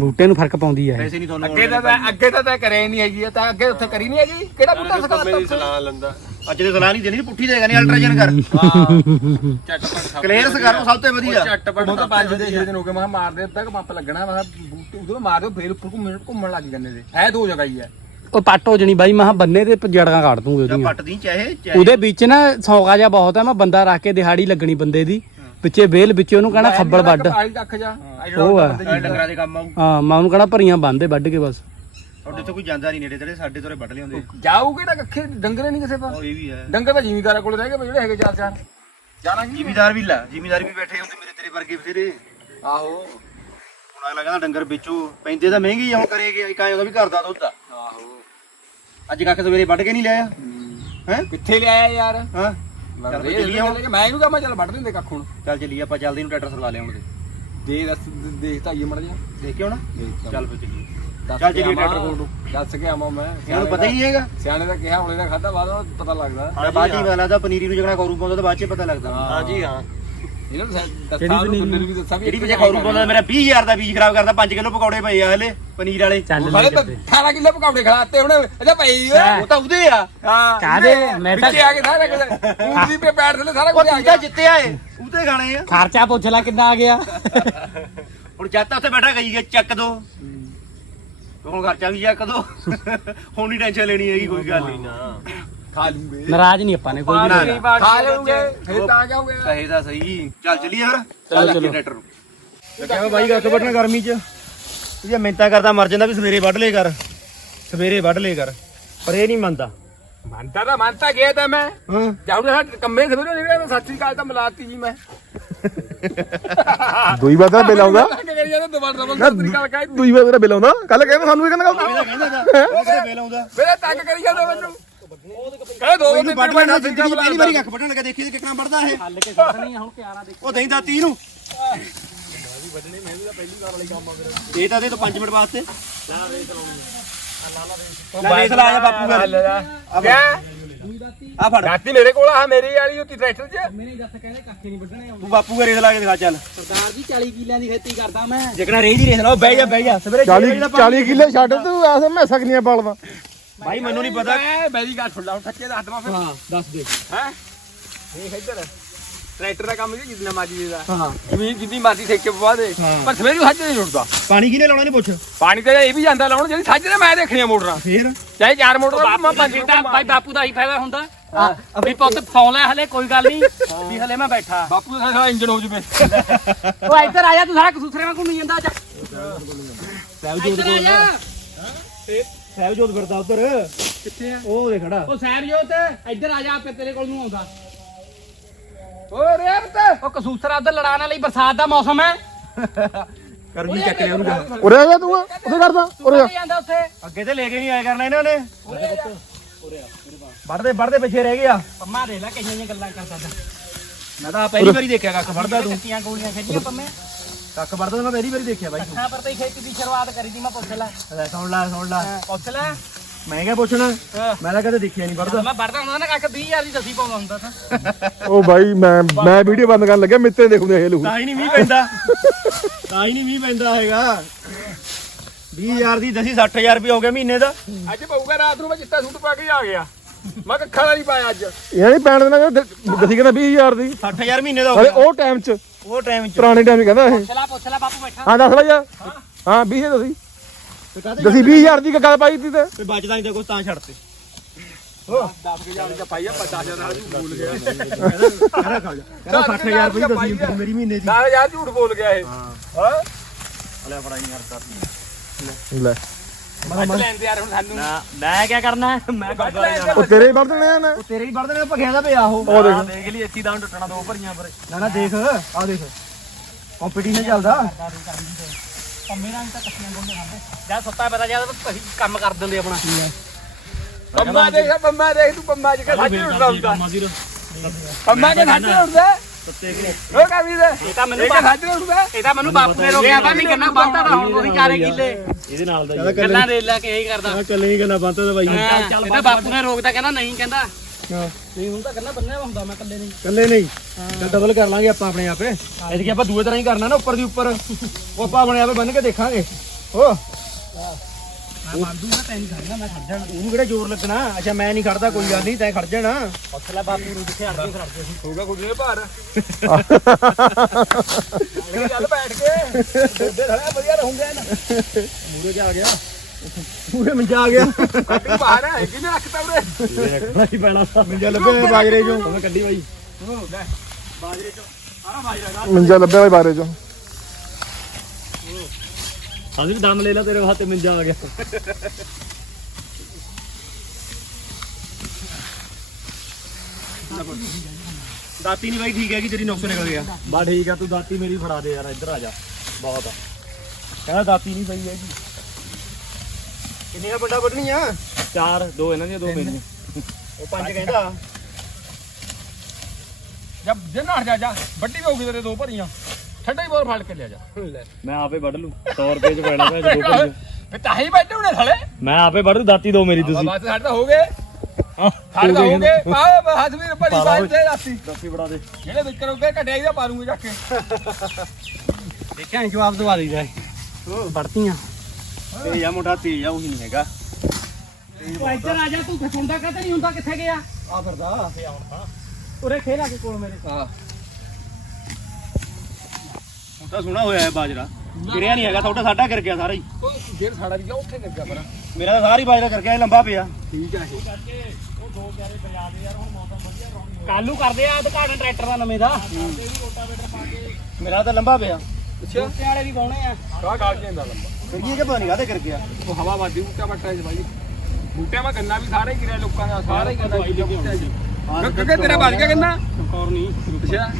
ਬੂਟੇ ਨੂੰ ਫ਼ਰਕ ਪਾਉਂਦੀ ਹੈ ਇਹ। ਪੈਸੇ ਨਹੀਂ ਤੁਹਾਨੂੰ ਅੱਗੇ ਤਾਂ ਅੱਗੇ ਤਾਂ ਤੈਂ ਕਰਿਆ ਹੀ ਨਹੀਂ ਹੈਗੀ ਤਾਂ ਅੱਗੇ ਉੱਥੇ ਕਰੀ ਨਹੀਂ ਹੈਗੀ। ਕਿਹੜਾ ਮੇਰੀ ਉੱਥੇ? ਸਲਾਹ ਲੈਂਦਾ। ਅੱਜ ਦੇ ਸਲਾਹ ਨਹੀਂ ਦੇਣੀ ਪੁੱਠੀ ਦੇਗਾ ਨਹੀਂ ਅਲਟਰਾਜਨ ਕਰ। ਝਟਪਟ ਕਲੀਅਰਸ ਕਰ ਸਭ ਤੋਂ ਵਧੀਆ। ਝਟਪਟ ਉਹ ਤਾਂ ਪੰਜ ਦੇ ਛੇ ਦਿਨ ਹੋ ਗਏ ਮੈਂ ਕਿਹਾ ਮਾਰ ਦੇ ਤੱਕ ਪੰਪ ਲੱਗਣਾ ਮੈਂ ਕਿਹਾ ਉਦੋਂ ਮਾਰ ਦਿਓ ਫੇਰ ਉੱਪਰ ਘੁੰਮਣ ਘੁੰਮਣ ਲੱਗ ਜਾਂਦੇ ਤੇ ਹੈ ਦੋ ਜਗ੍ਹਾ ਹੀ ਉਹ ਪੱਟ ਹੋ ਜਣੀ ਬਾਈ ਮੈਂ ਬੰਨੇ ਤੇ ਜੜਾਂ ਕੱਢ ਦੂੰਗੇ ਜਾਂ ਉਹਦੀਆਂ। ਪੱਟਦੀ ਚਾਹੇ ਚਾਹੇ। ਉਹਦੇ ਵਿੱਚ ਨਾ ਸੌਗਾ ਜਿਹਾ ਬਹੁਤ ਹੈ ਮੈਂ ਬੰਦਾ ਰੱਖ ਕੇ ਦਿਹਾੜੀ ਲੱਗਣੀ ਬੰਦੇ ਦੀ। ਵਿੱਚੇ ਵੇਲ ਵਿੱਚੇ ਉਹਨੂੰ ਕਹਣਾ ਖੱਬਲ ਵੱਢ। ਆਈ ਕੱਖ ਜਾ ਆਹ ਜਿਹੜਾ ਉਹ ਆ ਐ ਡੰਗਰਾਂ ਦੇ ਕੰਮ ਆਉ ਹਾਂ ਮੈਂ ਉਹਨੂੰ ਕਹਣਾ ਭਰੀਆਂ ਬੰਨਦੇ ਵੱਢ ਕੇ ਬਸ। ਤੁਹਾਡੇ ਤੋਂ ਕੋਈ ਜਾਂਦਾ ਨਹੀਂ ਨੇੜੇ ਤੇੜੇ ਸਾਡੇ ਤੋਰੇ ਵੱਢ ਲਿਆਉਂਦੇ। ਜਾਊਗੇ ਤਾਂ ਕੱਖੇ ਡੰਗਰੇ ਨਹੀਂ ਕਿਸੇ ਉਹ ਪਰ ਇਹ ਵੀ ਹੈ। ਡੰਗਰ ਤਾਂ ਜ਼ਿਮੀਦਾਰਾਂ ਕੋਲ ਰਹਿ ਗਏ ਬਈ ਜਿਹੜੇ ਹੈਗੇ ਚਾਰ ਚਾਰ ਜਾਣਾ ਕੀ ਜ਼ਿਮੀਦਾਰ ਵੀ ਲਾ ਜ਼ਿਮੀਦਾਰ ਵੀ ਬੈਠੇ ਹੁੰਦੇ ਮੇਰੇ ਤੇਰੇ ਵਰਗੇ ਬਥੇਰੇ। ਆਹੋ। ਹੁਣ ਅਗਲਾ ਕਹਿੰਦਾ ਡੰਗਰ ਵੇਚੋ ਪੈਂਦੇ ਤਾਂ ਮਹਿੰਗੇ ਆਉਂ ਕਰੇਗੇ ਇੱਕ ਆਏ ਉਹਦਾ ਵੀ ਘਰ ਦਾ ਦੁੱਧ ਆ। ਆਹੋ। ਅੱਜ ਕੱਖ ਸਵੇਰੇ ਵੱਢ ਕੇ ਨਹੀਂ ਲਿਆਇਆ? ਹੈ। ਕਿੱਥੇ ਲਿਆਇਆ ਯਾਰ? ਹਾਂ। ਮੈਂ ਚੱਲ ਇਹ ਚੱਲੀਏ ਹੁਣ। ਮੈਂ ਇਹਨੂੰ ਕਹਾਂ ਚੱਲ ਵੱਢ ਦਿੰਦੇ ਕੱਖ ਹੁਣ। ਚੱਲ ਚੱਲੀਏ ਆਪਾਂ ਜਲਦੀ ਨੂੰ ਟਰੈਕਟਰ ਸਰਵਾ ਲਿਆਉਣ ਦੇ। ਦੇ ਦੱਸ ਦੇਖ ਤਾਂ ਆਈਏ ਮੜ ਜਾ ਦੇਖ ਕੇ ਆਉਣਾ? ਚੱਲ ਫਿਰ ਚੱਲੀਏ। ਦੱਸ ਚੱਲ ਕੇ ਚੱਲੀਏ ਆਵਾਂ, ਟਰੈਕਟਰ ਕੋਲ ਨੂੰ। ਦੱਸ ਕੇ ਆਵਾਂ ਮੈਂ। ਇਹਨਾਂ ਨੂੰ ਪਤਾ ਹੀ ਨਹੀਂ ਹੈਗਾ। ਸਿਆਣੇ ਦਾ ਕਿਹਾ ਹੁਣੇ ਦਾ ਖਾਦਾ ਬਾਅਦ ਵਿੱਚ ਪਤਾ ਲੱਗਦਾ। ਮੈਂ ਬਾਅਦ ਚ ਹੀ। ਪਤਾ ਲੱਗਦਾ ਪਨੀਰੀ ਨੂੰ ਜਗਣਾ ਖੌਰੂ ਪਾਉਂਦਾ ਤਾਂ ਬਾਅਦ ਚ ਪਤਾ ਲੱਗਦਾ। ਹਾਂਜੀ ਹਾਂ ਇਹਨਾਂ ਨੂੰ ਦੱਸਾਂ ਨੂੰ ਬੰਦੇ ਨੂੰ ਵੀ ਦੱਸਾਂ ਵੀ ਜਿਹੜੀ ਵਜੇ ਖੌਰੂ ਪਾਉਂਦਾ? ਮੇਰਾ 20000 ਦਾ ਬੀਜ ਖਰਾਬ ਕਰਦਾ 5 ਕਿਲੋ ਪਕੌੜੇ ਪਏ ਆ ਹਲੇ ਪਨੀਰ ਵਾਲੇ। ਚੱਲ ਸਾਰੇ 18 ਕਿਲੋ ਪਕਾਉਣੇ ਖਲਾਤੇ ਹੁਣ। ਇਹਦਾ ਪਈ ਉਹ ਤਾਂ ਉਹਦੇ ਆ। ਹਾਂ ਕਾਹਦੇ? ਮੈਂ ਤਾਂ- ਵਿੱਚੇ ਆ ਕੇ ਸਾਰਾ ਕੁਝ ਉਂਗਲੀ ਤੇ ਪੈਰ ਥੱਲੇ ਸਾਰਾ ਉਹ ਕੁਝ ਆ ਤੂੰ ਗਿਆ। ਤਾਂ ਜਿੱਤਿਆ ਏ ਉਹਦੇ ਗਾਣੇ ਆ। ਖਰਚਾ ਪੁੱਛ ਲੈ ਕਿੰਨਾ ਆ ਗਿਆ। ਹੁਣ ਜੱਤ ਉੱਥੇ ਬੈਠਾ ਗਈ ਗਿਆ ਚੱਕ ਦੋ। ਹੁਣ ਖਰਚਾ ਵੀ ਚੱਕ ਦੋ ਹੁਣ ਨਹੀਂ ਟੈਨਸ਼ਨ ਲੈਣੀ ਹੈਗੀ ਕੋਈ ਗੱਲ ਨਹੀਂ ਖਾ ਲੂਗੇ। ਨਾਰਾਜ਼ ਨਹੀਂ ਆਪਾਂ ਨੇ ਕੋਈ ਵੀ ਨਹੀਂ। ਖਾ ਲੂਗੇ ਫਿਰ ਤਾਂ ਗਿਆ ਕਹੇ ਤਾਂ ਸਹੀ। ਚੱਲ ਚੱਲੀਏ ਫਿਰ। ਚਲੋ, ਚਲੋ। ਟਰੈਕਟਰ ਨੂੰ। ਲੱਗਿਆ ਵਾ ਬਾਈ ਗੱਕ ਵੱਢਣ ਗਰਮੀ 'ਚ। ਇਹ ਮਿੰਤਾ ਕਰਦਾ ਮਰ ਜਾਂਦਾ ਵੀ ਸਵੇਰੇ ਵੱਢ ਲੇ ਕਰ ਸਵੇਰੇ ਵੱਢ ਲੇ ਕਰ ਪਰ ਇਹ ਨਹੀਂ ਮੰਨਦਾ। ਮੰਨਤਾ ਤਾਂ ਮੰਨਤਾ ਗਿਆ ਤਾਂ ਮੈਂ। ਹਾਂ। ਜਾਉਂ ਨਾ ਕੰਮੇ ਨਿਕਲਿਆ ਮੈਂ ਸੱਚੀ ਕਾਲ ਤਾਂ ਮਲਾਤੀ ਜੀ ਮੈਂ। ਦੂਈ ਵਾਰ ਤੇਰਾ ਬਿੱਲ ਆਉਂਦਾ? ਕਰੀ ਕਾਇ ਦੂਈ ਵਾਰ ਤੇਰਾ ਬਿੱਲ ਆਉਂਦਾ? ਕੱਲ ਕਹਿੰਦਾ ਸਾਨੂੰ ਇਹ ਕਹਿੰਦਾ ਕਹਿੰਦਾ ਉਹ ਕਿਹੜੇ ਬੇਲ ਆਉਂਦਾ? ਮੇਰੇ ਤੰਗ ਕਰੀ ਜਾਂਦਾ ਮੈਨੂੰ। ਕਹੇ ਦੋ ਇਹਨੂੰ ਤਿੰਨ ਵੱਢ ਵਾਰ ਲੈਣਾ ਜ਼ਿੰਦਗੀ 'ਚ ਪਹਿਲੀ ਵਾਰੀ ਲੱਗਾ ਦੇਖੀ ਕਿੰਨਾ ਵੱਢਦਾ ਇਹ। ਹੱਲ ਕੇ ਸੁੱਟ ਨਹੀਂ ਹੁਣ ਪਿਆਰਾ ਦੇ ਉਹ ਦੇਈਂ ਦਾਤੀ ਨੂੰ। ਦੇ ਤਾਂ ਦੇ ਤੂੰ 5 ਮਿੰਟ ਵਾਸਤੇ। ਲਾ ਰੇਸ ਲਾ ਜਾ ਬਾਪੂ ਆ ਫੜ। ਰਾਤੀ ਮੇਰੇ ਕੋਲ ਆ ਮੇਰੀ ਵਾਲੀ ਉੱਤੀ ਟਰੈਕਟਰ 'ਚ। ਮੈਨੇ ਦੱਸ ਕਹਿੰਦੇ ਕੱਖੇ ਨਹੀਂ ਵੱਢਣੇ ਤੂੰ ਬਾਪੂ ਘਰ ਰੇਸ ਲਾ ਕੇ ਦਿਖਾ ਚੱਲ। ਸਰਦਾਰ ਜੀ 40 ਕਿੱਲਿਆਂ ਦੀ ਖੇਤੀ ਕਰਦਾ ਮੈਂ। ਜਿਕਣਾ ਰੇਜ ਹੀ ਰੇਸ ਲਾ ਉਹ ਬਹਿ ਜਾ ਬਹਿ ਜਾ। ਸਵੇਰੇ 40 40 ਕਿੱਲੇ ਛੱਡ ਤੂੰ ਐਸੇ ਮੈਂ ਸਕਨੀਆਂ ਪਾਲਦਾ ਭਾਈ ਮੈਨੂੰ ਨਹੀਂ ਪਤਾ। ਮੇਰੀ ਗੱਲ ਸੁਣ ਲਾ ਹੁਣ ਸੱਚੇ ਦੱਸ ਦਵਾਂ ਫਿਰ। ਹਾਂ ਦੱਸ ਦੇ। ਹੈ? ਦੇਖ ਇੱਧਰ। ਟਰੈਕਟਰ ਦਾ ਕੰਮ ਜੀ ਜਿੰਨਾ ਮਰਜ਼ੀ ਦਾ। ਹਾਂ। ਜ਼ਮੀਨ ਜਿੰਨੀ ਮਰਜ਼ੀ ਠੇਕੇ ਪਵਾ ਦੇ ਪਰ ਸਵੇਰੇ ਹੱਜ ਨਹੀਂ ਉੱਡਦਾ ਪਾਣੀ ਕਿਹਨੇ ਲਾਉਣਾ ਨਹੀਂ ਪੁੱਛ? ਪਾਣੀ ਤੇ ਇਹ ਵੀ ਜਾਂਦਾ ਲਾਉਣ ਜਿਹੜੀ ਸੱਜ ਨੇ ਮੈਂ ਦੇਖਣੀਆਂ ਮੋਟਰਾਂ। ਫੇਰ? ਚਾਹੇ ਚਾਰ ਮੋਟਰਾਂ ਮੈਂ ਪੰਜ ਤਾਂ ਭਾਈ ਬਾਪੂ ਦਾ ਹੀ ਫਾਇਦਾ ਹੁੰਦਾ। ਵੀ ਪੁੱਤ ਸੌ ਲੈ ਹਲੇ ਕੋਈ ਗੱਲ ਨਹੀਂ ਵੀ ਹਲੇ ਮੈਂ ਬੈਠਾ। ਬਾਪੂ ਦਾ ਸਾਰਾ ਇੰਜਨ ਹੋ ਜਵੇ। ਉਹ ਇੱਧਰ ਆ ਜਾ ਤੂੰ ਸਾਰਾ ਕਸੂਸਰੇ ਵਾਂਗੂ ਨਹੀਂ ਜਾਂਦਾ ਜਾ। ਇੱਧਰ ਆ ਜਾ। ਸਹਿਬਜੋਤ ਫਿਰਦਾ ਉਧਰ। ਕਿੱਥੇ ਆ? ਉਹ ਦੇ ਖੜਾ। ਉਹ ਸਾਹਿਬਜੋਤ ਇੱਧਰ ਆ ਜਾ ਆਪੇ ਤੇਰੇ ਕੋਲ ਨੂੰ ਆਉਂਦਾ। ਓ ਰੇਬਤ ਉਹ ਕਸੂਸਰਾ ਉਧਰ ਲੜਾਣ ਵਾਲੀ ਬਰਸਾਤ ਦਾ ਮੌਸਮ ਹੈ। ਕਰਨੀ ਚੱਕ ਲਿਆ ਉਹਨੂੰ ਉਰੇ ਆ ਜਾ ਤੂੰ। ਉੱਥੇ ਕਰਦਾ ਉਰੇ ਆ। ਜਾਂਦਾ ਉੱਥੇ। ਅੱਗੇ ਤੇ ਲੈ ਕੇ ਨਹੀਂ ਆਇਆ ਕਰਨਾ ਇਹਨਾਂ ਨੇ। ਵੜਦੇ ਵੜਦੇ ਪਿੱਛੇ ਰਹਿ ਗਿਆ। ਪੰਮਾ ਦੇ ਲੈ ਕਿੰਨੀਆਂ ਗੱਲਾਂ ਕਰਦਾ ਤਾ। ਮੈਂ ਤਾਂ ਪਹਿਲੀ ਵਾਰੀ ਦੇਖਿਆ ਕੱਖ ਫੜਦਾ ਤੂੰ। ਕੱਚੀਆਂ ਗੋਲੀਆਂ ਖੇਡੀਆਂ ਪੰਮੇ। ਕੱਖ ਫੜਦਾ ਤਾਂ ਮੈਂ ਪਹਿਲੀ ਵਾਰੀ ਦੇਖਿਆ ਬਾਈ ਹਾਂ ਪਰ ਤੇ ਖੇਤੀ ਦੀ ਸ਼ੁਰੂਆਤ ਕਰੀ ਦੀ ਮੈਂ ਪੁੱਛ ਲੈ। ਸੁਣ ਲੈ ਸੁਣ ਲੈ। ਪੁੱਛ ਲੈ। ਮੈਂ ਕਿਹਾ ਪੁੱਛਣਾ ਮੈਂ ਤਾਂ ਕਦੇ ਦੇਖਿਆ ਨਹੀਂ ਵੜਦਾ ਮੈਂ ਵੜਦਾ ਹੁੰਦਾ ਨਾ ਕੱਖ 20000 ਦੀ ਦਸੀ ਪਾਉਂਦਾ ਹੁੰਦਾ ਤਾਂ। ਉਹ ਬਾਈ ਮੈਂ ਮੈਂ ਵੀਡੀਓ ਬੰਦ ਕਰਨ ਲੱਗਿਆ ਮਿੱਤੇ ਦੇਖੂਦੇ ਇਹ ਲੂ ਤਾਂ ਹੀ ਨਹੀਂ ਮੀਂਹ ਪੈਂਦਾ। ਤਾਂ ਹੀ ਨਹੀਂ ਮੀਂਹ ਪੈਂਦਾ ਹੈਗਾ। 20000 ਦੀ ਦਸੀ 60000 ਰੁਪਏ ਹੋ ਗਏ ਮਹੀਨੇ ਦਾ। ਅੱਜ ਪਊਗਾ ਰਾਤ ਨੂੰ ਮੈਂ ਚਿੱਟਾ ਸੂਟ ਪਾ ਕੇ ਆ ਗਿਆ। ਮੈਂ ਕੱਖਾਂ ਦਾ ਨਹੀਂ ਪਾਇਆ ਅੱਜ। ਇਹ ਨਹੀਂ ਪੈਣ ਦੇਣਾ ਦਸੀ ਕਹਿੰਦਾ 20000 ਦੀ। 60000 ਮਹੀਨੇ ਦਾ ਹੋ ਗਿਆ। ਉਹ ਟਾਈਮ ਚ। ਉਹ ਟਾਈਮ ਚ। ਪੁਰਾਣੇ ਟਾਈਮ ਚ ਕਹਿੰਦਾ ਇਹ। ਪੁੱਛ ਲੈ ਪੁੱਛ ਲੈ ਬਾਪੂ ਬੈਠਾ। ਹਾਂ ਦੱਸ ਲੈ ਜਾ ਹਾਂ। 20 ਦਸੀ। ਦਸੀ 20000 ਦੀ ਗੱਲ ਪਾਈ ਤੀ। ਤੇ ਬਚਦਾ ਨਹੀਂ ਤਾਂ ਕੁਛ ਤਾਂ ਛੱਡਤੇ। 10 ਕੇ ਜਾਣ ਦਾ ਪਾਈਆ 50000 ਨਾਲ ਝੂਠ ਬੋਲ ਗਿਆ। ਕਹਿੰਦਾ ਖਾ ਜਾ। ਕਹਿੰਦਾ 60000 ਰੁਪਏ ਦਸੀ ਸੀ ਮੇਰੀ ਮਹੀਨੇ ਦੀ। 10000 ਝੂਠ ਬੋਲ ਗਿਆ ਇਹ। ਹਾਂ। ਲੈ ਫੜਾ ਨਹੀਂ ਕਰਦਾ ਲੈ। ਅੱਜ ਲੈਂਦੇ ਯਾਰ ਹੁਣ ਸਾਨੂੰ। ਨਾ ਮੈਂ ਕੀ ਕਰਨਾ? ਮੈਂ ਗੁਰਦੁਆਰੇ ਜਾਣਾ ਉਹ ਤੇਰੇ ਹੀ ਵੱਢ ਦੇਣੇ ਆ ਨਾ ਉਹ ਤੇਰੇ ਹੀ ਵੜਦੇ ਨੇ ਭਗਿਆ ਦਾ ਪਿਆ ਉਹ। ਉਹ ਦੇਖ। ਲਈ ਇੱਥੇ ਦਾ ਟੁੱਟਣਾ ਦੋ ਭਰੀਆਂ ਪਰ। ਨਾ ਨਾ ਦੇਖ। ਆ ਦੇਖ। ਕੰਪੀਟੀਸ਼ਨ ਚੱਲਦਾ। ਪੰਮੇ ਨਾਲ ਤਾਂ ਖਾਂਦੇ ਸੁੱਤਾ ਪਤਾ ਕੰਮ ਕਰ ਦਿੰਦੇ ਆਪਣਾ। ਪੰਮਾ ਦੇਖ ਪੰਮਾ ਦੇਖ ਤੂੰ ਪੰਮਾ ਜਿਹਾ ਸੱਚ ਉੱਡਦਾ ਹੁੰਦਾ। ਪੰਮਾ ਕੇ ਸੱਚ ਉੱਡਦਾ। ਉਹ ਕਾਵੀ ਦੇ। ਇਹ ਤਾਂ ਮੈਨੂੰ ਇਹ ਬਾਪ- ਸੱਚ ਉੱਡਦਾ। ਇਹ ਤਾਂ ਮੈਨੂੰ ਬਾਪੂ ਨੇ ਰੋਕਿਆ। ਵਾ ਵੀ ਗੰਨਾ ਬੰਨਤਾ ਤਾਂ ਹੁਣ ਤੁਸੀਂ ਚਾਰੇ ਕਿੱਲੇ ਇਹਦੇ ਨਾਲ ਦਾ ਗੱਲਾਂ ਦੇ ਲੈ ਕੇ ਇਹੀ ਕਰਦਾ। ਚੱਲੇ ਹੀ ਗੱਲਾਂ ਬੰਦ ਤਾਂ ਬਾਈ। ਚੱਲ ਇਹਦਾ ਬਾਪੂ ਨੇ ਰੋਕਦਾ ਕਹਿੰਦਾ ਨਹੀਂ ਕਹਿੰਦਾ ਨਹੀਂ ਹੁਣ ਤਾਂ ਗੱਲਾਂ ਬੰਨਿਆ ਹੁੰਦਾ ਮੈਂ ਇਕੱਲੇ ਨਹੀਂ। ਕੱਲੇ ਨਹੀਂ? ਤਾਂ ਡਬਲ ਕਰ ਲਾਂਗੇ ਆਪਾਂ ਆਪਣੇ ਆਪੇ। ਐਤਕੀ ਆਪਾਂ ਦੂਏ ਤਰ੍ਹਾਂ ਹੀ ਕਰਨਾ ਨਾ ਉੱਪਰ ਦੀ ਉੱਪਰ। ਉਹ ਆਪਾਂ ਆਪਣੇ ਆਪੇ ਬੰਨ ਕੇ ਦੇਖਾਂਗੇ। ਓ। ਮੈਂ ਮੰਨ ਦੂੰਗਾ ਤੈਨੂੰ ਖੜਨਾ ਮੈਂ ਖੜ ਜਾਣਾ। ਉਹਨੂੰ ਕਿਹੜਾ ਜ਼ੋਰ ਲੱਗਣਾ? ਅੱਛਾ ਮੈਂ ਨਹੀਂ ਖੜਦਾ ਕੋਈ ਗੱਲ ਨਹੀਂ ਤੈਂ ਖੜ ਜਾਣਾ। ਪੱਥਲਾ ਬਾਪੂ ਨੂੰ ਜਿੱਥੇ ਅੜਦੇ ਖੜਦੇ ਸੀ। ਹੋਗਾ ਕੁਝ ਨਹੀਂ ਭਾਰ। ਚੱਲ ਬੈਠ ਕੇ। ਦੋਦੇ ਥੜਾ ਵਧੀਆ ਰਹੂੰਗਾ ਨਾ ਮੂਰੇ ਜਾ ਗਿਆ। ਮੂਰੇ ਮੰਜਾ ਆ ਗਿਆ ਕੱਢ ਬਾਹਰ ਹੈ ਕਿਨੇ ਰੱਖਤਾ ਉਰੇ ਭਾਈ ਪੈਣਾ ਮੰਜਾ ਲੱਭਿਆ ਬਾਜਰੇ ਚੋਂ ਮੈਂ ਕੱਢੀ ਬਾਈ ਮੰਜਾ ਲੱਭਿਆ ਬਾਈ ਬਾਰੇ ਚੋਂ ਸਾਡੀ ਦਮ ਲੈ ਲਾ ਤੇਰੇ ਹੱਥੇ ਮਿੰਜਾ ਆ ਗਿਆ ਦਾਤੀ ਨਹੀਂ ਬਾਈ ਠੀਕ ਹੈ ਕਿ ਤੇਰੀ ਨੁਕਸ ਨਿਕਲ ਗਿਆ ਬਾ ਠੀਕ ਆ ਤੂੰ ਦਾਤੀ ਮੇਰੀ ਫੜਾ ਦੇ ਯਾਰ ਇੱਧਰ ਆ ਜਾ ਬਹੁਤ ਆ ਕਹਿੰਦਾ ਦਾਤੀ ਨਹੀਂ ਪਈ ਹੈਗੀ ਕਿੰਨੀਆਂ ਵੱਡਾ ਵੱਢਣੀਆਂ? ਚਾਰ ਦੋ ਇਹਨਾਂ ਦੀਆਂ ਦੋ ਮੇਰੀਆਂ। ਉਹ ਪੰਜ ਕਹਿੰਦਾ। ਜਬ ਜੇ ਨਾ ਜਾ ਜਾ। ਵੱਡੀ ਹੋਊਗੀ ਤੇਰੇ ਦੋ ਭਰੀਆਂ। ਠੰਡਾ ਹੀ ਬੋਲ ਫੜ ਕੇ ਲਿਆ ਜਾ। ਮੈਂ ਆਪੇ ਵੱਢ ਲੂ। 100 ਰੁਪਏ ਚ ਪੈਣਾ ਮੈਂ ਦੋ ਭਰੀਆਂ। ਫੇ ਤਾਂ ਹੀ ਬੈਠੇ ਹੁਣੇ ਥਲੇ ਮੈਂ ਆਪੇ ਵੱਢ ਲੂ ਦਾਤੀ ਦੋ ਮੇਰੀ ਤੁਸੀਂ। ਬਸ ਸਾਡੇ ਤਾਂ ਹੋ ਗਏ। ਸਾਡੇ ਤਾਂ ਹੋ ਗਏ। ਪਾ ਹੱਥ ਵੀ ਭਰੀ ਬਾਈ ਤੇ ਰਾਤੀ। ਦਾਤੀ ਫੜਾ ਦੇ। ਜਿਹੜੇ ਵਿੱਚ ਕਰੋਗੇ ਘਟਿਆ ਇਹਦਾ ਪਾਲੂਗੇ ਜਾ ਕੇ। ਦੇਖਿਆ ਜਵਾਬ ਦਵਾ ਦਈਦਾ। ਵੜਤੀਆਂ ਤੇ ਆ ਮੁੰਡਾ ਤੇਜ ਆ ਉਹੀ ਨਹੀਂ ਹੈਗਾ। ਤੂੰ ਇੱਧਰ ਆ ਜਾ ਤੂੰ ਸੁਣਦਾ ਕਦੇ ਨਹੀਂ ਹੁੰਦਾ ਕਿੱਥੇ ਗਿਆ? ਆ ਫਿਰਦਾ ਉਰੇ ਖੇਲ ਆ ਕੇ ਕੋਲ ਮੇਰੇ। ਹਾਂ। ਹੁਣ ਤਾਂ ਸੋਹਣਾ ਹੋਇਆ ਹੈ ਬਾਜਰਾ। ਗਿਰਿਆ ਨਹੀਂ ਹੈਗਾ ਤੁਹਾਡਾ ਸਾਡਾ ਗਿਰ ਗਿਆ ਸਾਰਾ ਹੀ। ਜੇਰ ਸਾਡਾ ਵੀ ਗਿਆ ਉੱਥੇ ਲੱਗਿਆ ਪਰ ਮੇਰਾ ਤਾਂ ਸਾਰੀ ਬਾਜਰਾ ਕਰ ਗਿਆ ਇਹ ਲੰਬਾ ਪਿਆ। ਠੀਕ ਹੈ ਕਾਲੂ ਕਰਦੇ ਆ ਉਦਘਾਟਨ ਟਰੈਕਟਰ ਦਾ ਨਵੇਂ ਦਾ। ਮੇਰਾ ਤਾਂ ਲੰਬਾ ਪਿਆ। ਅੱਛਾ। ਤੇ ਵਾਲੇ ਵੀ ਪਾਉਣੇ ਆ। ਕਾ ਗਾਲ ਜਾਂਦਾ ਲੰਬਾ। ਫਿਰ ਕੀ ਹੈ ਕਿ ਪਤਾ ਨਹੀਂ ਕਾਹਦੇ ਕਰ ਗਿਆ ਉਹ ਹਵਾ ਵਾਦੀ ਬੂਟਾ ਬੱਟਾ ਜੀ ਬਾਈ। ਬੂਟਿਆਂ ਮਾ ਗੰਨਾ ਵੀ ਸਾਰੇ ਹੀ ਗਿਰਿਆ ਲੋਕਾਂ ਦਾ ਸਾਰੇ ਹੀ ਗੰਨਾ ਗਿਰਿਆ ਬੂਟਿਆਂ ਜੀ ਕਿਉਂਕਿ ਤੇਰਾ ਵੱਜ ਗਿਆ ਗੰਨਾ ਕੌਰ ਨਹੀਂ ਅੱਛਾ।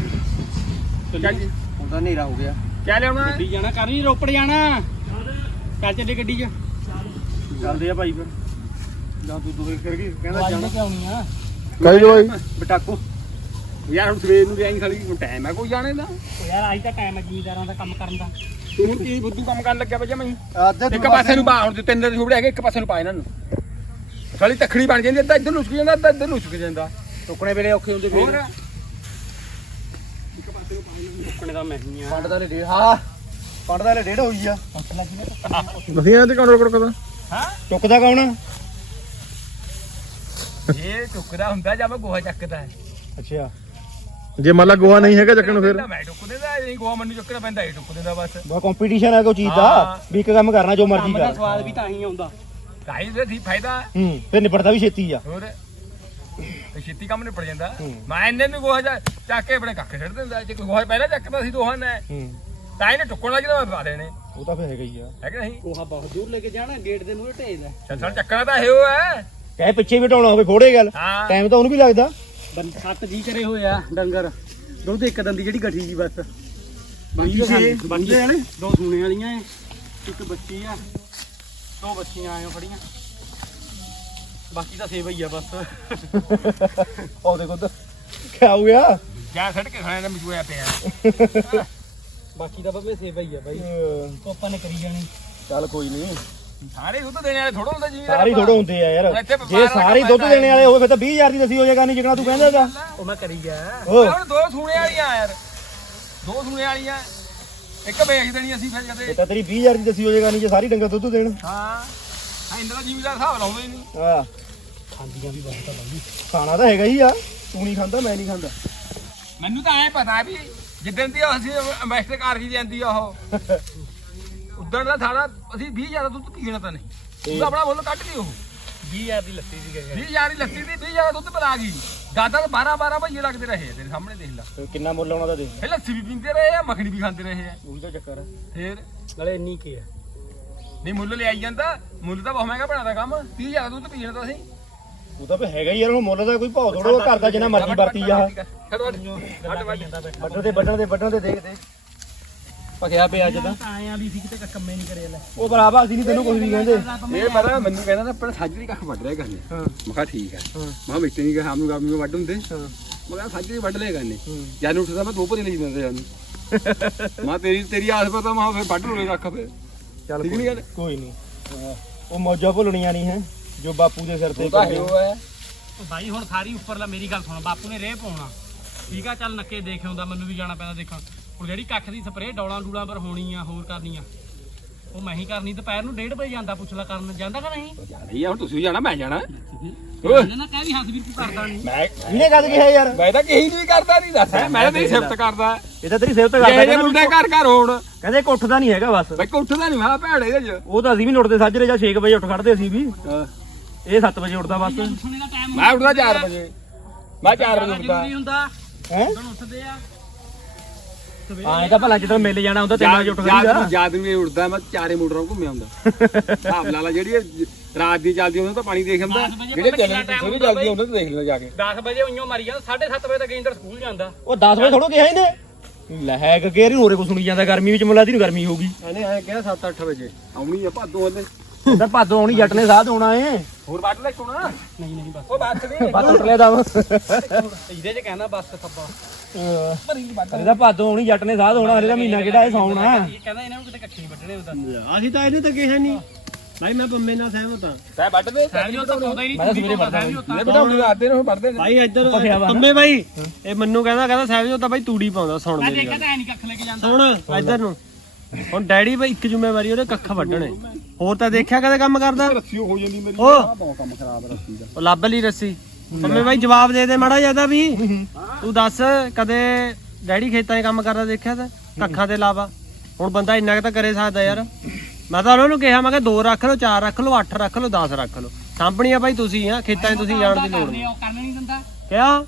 ਚੱਲ ਜੀ। ਹੁਣ ਤਾਂ ਹਨੇਰਾ ਹੋ ਗਿਆ। ਕਿਆ ਲਿਆਉਣਾ? ਹੈ? ਗੱਡੀ ਜਾਣਾ ਕਰ ਨਹੀਂ ਰੋਪੜ ਜਾਣਾ। ਚੱਲ ਚੱਲੇ ਗੱਡੀ 'ਚ। ਚੱਲਦੇ ਆ ਭਾਈ ਫਿਰ। ਜਾਂ ਤੂੰ ਦੂਰੇ ਕਰ ਗਈ ਕਹਿੰਦਾ ਵਾਜ ਜਾਣਾ। ਕੇ ਆਉਣੀ ਆ? ਕਹੀ ਦੋ ਬਾਈ? ਬਟਾਕੋ ਯਾਰ ਹੁਣ ਸਵੇਰ ਨੂੰ ਲਿਆਈ ਖਾਲੀ ਹੁਣ ਟਾਈਮ ਹੈ ਕੋਈ ਜਾਣੇ ਦਾ। ਯਾਰ ਅੱਜ ਤਾਂ ਟਾਈਮ ਹੈ ਜ਼ਿਮੀਦਾਰਾਂ ਦਾ ਕੰਮ ਕਰਨ ਦਾ। ਤੂੰ ਕੀ ਬੁੱਧੂ ਕੰਮ ਕਰਨ ਲੱਗਿਆ ਵਜਾ ਮੈਂ। ਇੱਕ ਪਾਸੇ ਨੂੰ ਬਾ ਹੁਣ ਤੇ ਤਿੰਨ ਦੇ ਛੁਪੜੇ ਹੈਗੇ ਇੱਕ ਪਾਸੇ ਨੂੰ ਪਾ ਇਹਨਾਂ ਨੂੰ। ਸਾਲੀ ਤਖੜੀ ਬਣ ਜਾਂਦੀ ਅੱਧਾ ਇੱਧਰ ਨੂੰ ਸੁੱਕ ਜਾਂਦਾ ਅੱਧਾ ਇੱਧਰ ਨੂੰ ਸੁੱਕ ਜਾਂਦਾ। ਟੁਕਣੇ ਵੇਲੇ ਔਖੇ ਹੁੰਦੇ ਹੋਰ? ਫਿਰ। ਟੁੱਕਣੇ ਦਾ ਮੈਂ ਹੀ ਆ। ਪੰਡ ਦਾ ਡੇ ਹਾਂ ਪੰਡ ਦਾ ਡੇਢ ਹੋਈ ਆ। ਵਧੀਆ ਤੇ ਕੌਣ ਰੋਕੜ ਕਰਦਾ ਹਾਂ? ਟੁਕਦਾ ਕੌਣ? ਇਹ ਟੁਕਦਾ ਹੁੰਦਾ ਜਾਂ ਮੈਂ ਗੋਹਾ ਚੱਕਦਾ ਹੈ। ਅੱਛਾ। ਜੇ ਮੰਨ ਲਾ ਗੋਹਾ ਨਹੀਂ ਹੈਗਾ ਚੱਕਣ ਨੂੰ ਫਿਰ। ਮੈਂ ਟੁੱਕ ਦਿੰਦਾ ਇਹ ਗੋਹਾ ਮੈਨੂੰ ਚੱਕਣਾ ਪੈਂਦਾ ਇਹ ਟੁੱਕ ਦਿੰਦਾ ਬਸ। ਬਾ ਕੰਪੀਟੀਸ਼ਨ ਹੈ ਕੋਈ ਚੀਜ਼ ਦਾ। ਵੀ ਇੱਕ ਕੰਮ ਕਰਨਾ ਜੋ ਮਰਜ਼ੀ ਕੰਮ ਦਾ ਕਰ। ਸਵਾਦ ਵੀ ਤਾਂ ਹੀ ਆਉਂਦਾ। ਕਾਈ ਦੇ ਦੀ ਫਾਇਦਾ। ਹੂੰ ਫਿਰ ਨਿਬੜਦਾ ਵੀ ਛੇਤੀ ਆ। ਹੋਰ? ਤੇ ਛੇਤੀ ਕੰਮ ਨਿਪਟ ਜਾਂਦਾ। ਮੈਂ ਇੰਨੇ ਨੂੰ ਗੋਹਾ ਜਾ- ਚੱਕ ਕੇ ਆਪਣੇ ਕੱਖ ਛੱਡ ਦਿੰਦਾ। ਜੇ ਕੋਈ ਗੋਹਾ ਪਹਿਲਾਂ ਚੱਕਦਾ ਸੀ ਦੋਹਾਂ ਨੇ। ਹੂੰ। ਤਾਂ ਇਹਨੇ ਟੁੱਕਣ ਲੱਗ ਜਾਂਦਾ ਮੈਂ ਪਾ ਦੇਣੇ। ਉਹ ਤਾਂ ਫਿਰ ਹੈਗਾ ਹੀ ਆ। ਹੈ ਕਿ ਨਹੀਂ? ਕੋਹਾ ਬਹੁਤ ਦੂਰ ਲੈ ਕੇ ਜਾਣਾ ਗੇਟ ਦੇ ਮੂਹਰੇ ਢੇਦਾ ਚੱਲ ਚੱਕਣਾ ਤਾਂ ਇਹੋ ਹੈ। ਕਹੇ ਪਿੱਛੇ ਵੀ ਢਾਉਣਾ ਹੋਵੇ ਫੋੜੇ ਗੱਲ। ਟਾਈਮ ਤਾਂ ਉਹਨੂੰ ਵੀ ਲੱਗਦਾ। ਸੱਤ ਜੀ ਕਰੇ ਹੋਏ ਆ ਡੰਗਰ। ਦੁੱਧ ਇੱਕ ਦੰਦੀ ਜਿਹੜੀ ਗੱਠੀ ਜੀ ਬਸ। ਬਾਕੀ ਛੇ ਬੰਦੇ ਵਾਲੇ ਦੋ ਸੂਣੇ ਵਾਲੀਆਂ ਐ ਇੱਕ ਬੱਚੀ ਆ ਦੋ ਬੱਚੀਆਂ ਆਇਓ ਖੜੀਆਂ। ਬਾਕੀ ਤਾਂ ਸੇਵਾ ਹੀ ਆ ਬਸ। ਉਹ ਦੇਖੋ ਤਾਂ ਕਿਆ ਹੋ ਗਿਆ? ਜਾ ਛੱਡ ਕੇ ਖਾਣੇ ਦਾ ਮਜੂਆ ਪਿਆ। ਬਾਕੀ ਤਾਂ ਬੱਬੇ ਸੇਵਾ ਹੀ ਆ ਬਾਈ। ਪਾਪਾ ਨੇ ਕਰੀ ਜਾਣੀ। ਚੱਲ ਕੋਈ ਨਹੀਂ ਸਾਰੇ ਦੁੱਧ ਦੇਣੇ ਵਾਲੇ ਥੋੜਾ ਹੁੰਦਾ ਜੀ ਸਾਰੇ ਥੋੜੇ ਹੁੰਦੇ ਆ ਯਾਰ। ਇੱਥੇ ਜੇ ਸਾਰੇ ਦੁੱਧ ਦੇਣੇ ਵਾਲੇ ਹੋਵੇ ਫਿਰ ਤਾਂ 20000 ਦੀ ਦਸੀ ਹੋ ਜਾਏਗਾ ਨਹੀਂ ਜਿਕਣਾ ਤੂੰ ਕਹਿੰਦਾ ਹੈਗਾ ਉਹ ਮੈਂ ਕਰੀ ਗਿਆ। ਉਹ ਹੁਣ ਦੋ ਸੂਣੇ ਵਾਲੀਆਂ ਯਾਰ। ਦੋ ਸੂਣੇ ਵਾਲੀਆਂ। ਇੱਕ ਵੇਚ ਦੇਣੀ ਅਸੀਂ ਫਿਰ ਕਦੇ। ਇਹ ਤਾਂ ਤੇਰੀ 20000 ਦੀ ਦਸੀ ਹੋ ਜਾਏਗਾ ਨਹੀਂ ਜੇ ਸਾਰੀ ਡੰਗਰ ਦੁੱਧ ਦੇਣ। ਹਾਂ। ਹਾਂ ਇੰਨਾ ਜ਼ਿਮੀਦਾਰ ਹਿਸਾਬ ਲਾਉਂਦੇ ਹੀ ਨਹੀਂ ਹਾਂ। ਖਾਂਦੀਆਂ ਵੀ ਬਹੁਤ ਆ ਖਾਣਾ ਤਾਂ ਹੈਗਾ ਹੀ ਆ। ਤੂੰ ਨਹੀਂ ਖਾਂਦਾ ਮੈਂ ਨਹੀਂ ਖਾਂਦਾ। ਮੈਨੂੰ ਤਾਂ ਐ ਪਤਾ ਵੀ ਜਿੱਦਣ ਦੀ ਅਸੀਂ ਇਨਵੈਸਟ ਕਰ ਜਾਂਦੀ ਆ ਉਹ ਉਦੋਂ ਦਾ ਸਾਡਾ ਅਸੀਂ 20000 ਦਾ ਦੁੱਧ ਪੀਣਾ ਤਾਂ ਨਹੀਂ। ਤੂੰ ਆਪਣਾ ਮੁੱਲ ਕੱਢ ਲਈ ਉਹ 20000 ਦੀ ਲੱਤੀ ਸੀ ਗਏ 20000 ਦੀ ਲੱਸੀ ਦੀ 20000 ਦਾ ਦੁੱਧ ਪਿਲਾ ਗਈ। ਦਾਦਾ ਤਾਂ 12 12 ਭਈਏ ਲੱਗਦੇ ਰਹੇ ਆ ਤੇਰੇ ਸਾਹਮਣੇ ਦੇਖ ਲੈ। ਫਿਰ ਕਿੰਨਾ ਮੁੱਲ ਆਉਣਾ ਦਾ ਦੇ ਇਹ ਲੱਸੀ ਵੀ ਪੀਂਦੇ ਰਹੇ ਆ ਮੱਖਣੀ ਵੀ ਖਾਂਦੇ ਰਹੇ ਆ। ਉਹੀ ਤਾਂ ਚੱਕਰ ਫੇਰ? ਨਾਲੇ ਇੰਨੀ ਕੀ ਆ? ਨਹੀਂ ਮੁੱਲ ਲਿਆਈ ਜਾਂਦਾ। ਮੁੱਲ ਤਾਂ ਬਹੁਤ ਮਹਿੰਗਾ ਬਣਾਦਾ ਕੰਮ। 30000 ਦਾ ਦੁੱਧ ਪੀਣਾ ਤਾਂ ਅਸੀਂ। ਉਹ ਤਾਂ ਫਿਰ ਹੈਗਾ ਹੀ ਯਾਰ ਹੁਣ ਮੁੱਲ ਦਾ ਕੋਈ ਭਾਅ ਥੋੜਾ ਘਰ ਦਾ ਜਿੰਨਾ ਮਰਜ਼ੀ ਵਰਤੀ ਜਾ ਛੱਡ ਵੱਢ ਵੱਢਣ ਦੇ ਵੱਢਣ ਦੇ ਵੱਢਣ ਦੇ ਦੇਖ ਦੇਖ। ਪਕਿਆ ਪਿਆ ਅੱਜ ਤਾਂ। ਵੀ ਸੀ ਕਿਤੇ ਕੰਮੇ ਨਹੀਂ ਕਰੇ ਲੈ। ਉਹ ਭਰਾਵਾ ਅਸੀਂ ਨਹੀਂ ਤੈਨੂੰ ਕੁਝ ਨਹੀਂ ਕਹਿੰਦੇ। ਇਹ ਪਤਾ ਮੈਨੂੰ ਕਹਿੰਦਾ ਨਾ ਪਰ ਸਾਜਰੀ ਕੱਖ ਵੱਢ ਰਿਹਾ ਕਰਨੇ। ਹਾਂ। ਮੈਂ ਕਿਹਾ ਠੀਕ ਹੈ। ਹਾਂ। ਮੈਂ ਕਿਹਾ ਵਿੱਚ ਨਹੀਂ ਕਿ ਸ਼ਾਮ ਨੂੰ ਗਾਮੀ ਨੂੰ ਵੱਢ ਹੁੰਦੇ। ਹਾਂ। ਮੈਂ ਕਿਹਾ ਸਾਜਰੀ ਵੱਢ ਲਿਆ ਕਰਨੇ। ਜਦ ਨੂੰ ਉੱਠਦਾ ਮੈਂ ਦੋ ਭਰੀ ਲਈ ਦਿੰਦੇ ਜਾਨੂੰ ਮੈਂ ਤੇਰੀ ਤੇਰੀ ਆਸ ਪਤਾ ਮੈਂ ਫਿਰ ਵੱਢ ਲੋਲੇ ਰੱਖ ਫਿਰ। ਚੱਲ ਠੀਕ ਕੋਈ- ਨਹੀਂ ਗੱਲ? ਕੋਈ ਨਹੀਂ। ਉਹ ਮੌਜਾਂ ਭੁੱਲਣੀਆਂ ਨਹੀਂ ਹੈ ਜੋ ਬਾਪੂ ਦੇ ਸਿਰ ਤੇ। ਇਹੋ ਹੈ। ਉਹ ਬਾਈ ਹੁਣ ਸਾਰੀ ਉੱਪਰਲਾ ਮੇਰੀ ਗੱਲ ਸੁਣ ਬਾਪੂ ਨੇ ਰੇਹ ਪਾਉਣਾ। ਠੀਕ ਆ ਚੱਲ ਨੱਕੇ ਦੇਖ ਆਉਂਦਾ ਮੈਨੂੰ ਵੀ ਜਾਣਾ ਪੈਂਦਾ ਦੇਖਣ। ਹੁਣ ਜਿਹੜੀ ਕੱਖ ਦੀ ਸਪਰੇਅ ਡੌਲਾਂ ਡੂਲਾਂ ਪਰ ਹੋਣੀ ਆ ਹੋਰ ਕਰਨੀ ਆ। ਉਹ ਮੈਂ ਹੀ ਕਰਨੀ ਦੁਪਹਿਰ ਨੂੰ 1:30 ਵਜੇ ਜਾਂਦਾ ਪੁੱਛ ਲੈ ਕਰਨ। ਜਾਂਦਾ ਕਿ ਨਹੀਂ? ਨਹੀਂ ਹੁਣ ਤੁਸੀਂ ਜਾਣਾ ਮੈਂ ਜਾਣਾ। ਓਏ ਇਹਨਾਂ ਕਹਿ ਵੀ ਹੱਥ ਵੀਰ ਤੂੰ ਕਰਦਾ ਨਹੀਂ। ਮੈਂ ਇਹਨੇ ਗੱਲ ਕਿਹਾ ਯਾਰ? ਮੈਂ ਤਾਂ ਕਹੀ ਨਹੀਂ ਕਰਦਾ ਨਹੀਂ ਦੱਸ। ਮੈਂ ਤਾਂ ਤੇਰੀ ਸਿਫਤ ਕਰਦਾ। ਇਹ ਤਾਂ ਤੇਰੀ ਸਿਫਤ ਜੇ ਕਰਦਾ ਇਹ ਮੁੰਡੇ ਘਰ ਘਰ ਹੋਣ। ਕਹਿੰਦੇ ਇੱਕ ਉੱਠਦਾ ਨਹੀਂ ਹੈਗਾ ਬਸ। ਬਈ ਉੱਠਦਾ ਨਹੀਂ ਮੈਂ ਭੈੜ ਇਹਦੇ ਚ। ਉਹ ਤਾਂ ਅਸੀਂ ਵੀ ਨੀ ਉੱਠਦੇ ਸਾਜਰੇ ਜਾਂ 6 ਵਜੇ ਉੱਠ ਖੜਦੇ ਅਸੀਂ ਵੀ। ਇਹ 7 ਵਜੇ ਉੱਠਦਾ ਬਸ। ਮੈਂ ਉੱਠਦਾ 4 ਵਜੇ। ਮੈਂ 4 ਵਜੇ ਉੱਠਦਾ। ਜ਼ਰੂਰੀ ਹੁੰਦਾ। ਹੈ? ਹੁਣ ਉੱਠਦੇ ਆ। ਇਹ ਤਾਂ ਭਲਾ ਜਦੋਂ ਮੇਲੇ ਜਾਣਾ ਹੁੰਦਾ 3 ਵਜੇ ਉੱਠ ਯਾਦ ਖੜੀਦਾ ਨੂੰ ਯਾਦ ਨੂੰ ਇਹ ਉੱਠਦਾ ਮੈਂ ਚਾਰੇ ਮੋਟਰਾਂ ਘੁੰਮੇ ਆਉਂਦਾ ਹਿਸਾਬ ਲਾ ਲਾ ਜਿਹੜੀ ਇਹ ਰਾਤ ਦੀ ਚੱਲਦੀ ਉਹਨਾਂ ਤਾਂ ਪਾਣੀ ਦੇਖ ਹੁੰਦਾ ਜਿਹੜੇ ਚੱਲਦੀ ਥੋੜੀ ਚੱਲਦੀ ਉਹਨਾਂ ਤੋਂ ਦੇਖ ਲੈਂਦਾ ਜਾ ਕੇ। 10 ਵਜੇ ਉਈਓ ਮਾਰੀ ਜਾਂਦਾ 7:30 ਵਜੇ ਤੱਕ ਇੰਦਰ ਸਕੂਲ ਜਾਂਦਾ। ਉਹ 10 ਵਜੇ ਥੋੜੋ ਕਿਹਾ ਇਹਨੇ। ਲੈ ਹੈ ਕਿ ਗੇਰ ਹੋਰੇ ਕੋ ਸੁਣੀ ਜਾਂਦਾ ਗਰਮੀ ਵਿੱਚ ਮੁਲਾਦੀ ਨੂੰ ਗਰਮੀ ਹੋਊਗੀ। ਇਹਨੇ ਐ ਕਿਹਾ 7-8 ਵਜੇ। ਆਉਣੀ ਆ ਭਾਦੋ ਹਲੇ। ਤਾਂ ਭਾਦੋਂ ਆਉਣੀ ਜੱਟ ਨੇ ਸਾਧ ਹੋਣਾ ਏ। ਹੋਰ ਵੱਢ ਲੈ ਕੋਣਾ ਨਹੀਂ ਨਹੀਂ ਬਸ। ਉਹ ਬਾਤ ਨਹੀਂ ਬਾਤ ਲਿਆ ਦਾ ਇਹਦੇ 'ਚ ਕਹਿੰਦਾ ਬਸ ਥੱਬਾ ਇਹਦਾ ਭਾਦੋਂ ਆਉਣੀ ਜੱਟ ਨੇ ਸਾਧ ਹੋਣਾ ਹਰੇ ਦਾ ਮਹੀਨਾ ਕਿਹੜਾ ਇਹ ਸੌਣਾ? ਇਹ ਕਹਿੰਦਾ ਇਹਨਾਂ ਨੂੰ ਕਿਤੇ ਨਹੀਂ ਵੱਢਣੇ ਹੁੰਦਾ ਅਸੀਂ ਤਾਂ ਇਹਨੇ ਤਾਂ ਕਿਹਾ ਨਹੀਂ। ਭਾਈ ਮੈਂ ਬੰਮੇ ਨਾਲ ਸਹਿਮਤ ਹਾਂ। ਤੈ ਵੱਢ ਦੇ। ਜੀ ਉਹ ਤਾਂ ਆਉਂਦਾ ਹੀ ਨਹੀਂ ਮੈਂ ਕੋਲ ਸਾਹਿਬ ਜੀ ਇਹ ਬਟਾਉਣੀ ਆਦੇ ਨੇ ਵੱਢਦੇ ਭਾਈ ਇੱਧਰ। ਬੰਮੇ ਭਾਈ ਇਹ ਮੈਨੂੰ ਕਹਿੰਦਾ ਕਹਿੰਦਾ ਸਾਹਿਬ ਜੀ ਤਾਂ ਭਾਈ ਤੂੜੀ ਪਾਉਂਦਾ ਸੁਣ ਮੈਂ ਮੇਰੀ ਦੇਖਿਆ ਗੱਲ। ਤਾਂ ਐ ਨਹੀਂ ਕੱਖ ਲੈ ਕੇ ਜਾਂਦਾ। ਸੁਣ ਇੱਧਰ ਨੂੰ। ਹੁਣ ਡੈਡੀ ਭਾਈ ਇੱਕ ਜ਼ਿੰਮੇਵਾਰੀ ਉਹਦੇ ਕੱਖ ਵੱਢਣੇ। ਹੋਰ ਤਾਂ ਦੇਖਿਆ ਕਦੇ ਕੰਮ ਕਰਦਾ? ਰੱਸੀ ਹੋ ਜਾਂਦੀ ਮੇਰੀ। ਉਹ ਬਹੁਤ ਕੰਮ ਖਰਾਬ ਰੱਸੀ ਦਾ। ਉਹ ਲੱਭ ਲਈ ਰੱਸੀ। ਬੰਮੇ ਭਾਈ ਜਵਾਬ ਦੇ ਦੇ ਮਾੜਾ ਜ਼ਿਆਦਾ ਵੀ। ਤੂੰ ਦੱਸ ਕਦੇ ਡੈਡੀ ਖੇਤਾਂ 'ਚ ਕੰਮ ਕਰਦਾ ਦੇਖਿਆ ਤਾਂ? ਕੱਖਾਂ ਦੇ ਇਲਾਵਾ ਹੁਣ ਬੰਦਾ ਇੰਨਾ ਕੁ ਤਾਂ ਕਰੇ ਸਕਦਾ ਯਾਰ। ਮੈਂ ਤਾਂ ਉਹਨਾਂ ਨੂੰ ਕਿਹਾ ਮੈਂ ਕਿਹਾ ਦੋ ਰੱਖ ਲਓ ਚਾਰ ਰੱਖ ਲਓ ਅੱਠ ਰੱਖ ਲਓ 10 ਰੱਖ ਲਓ। ਸਾਂਭਣੀ ਆ ਭਾਈ ਤੁਸੀਂ ਆ ਖੇਤਾਂ 'ਚ ਤੁਸੀਂ ਜਾਣ ਦੀ ਲੋੜ ਨਹੀਂ। ਕਿਹਾ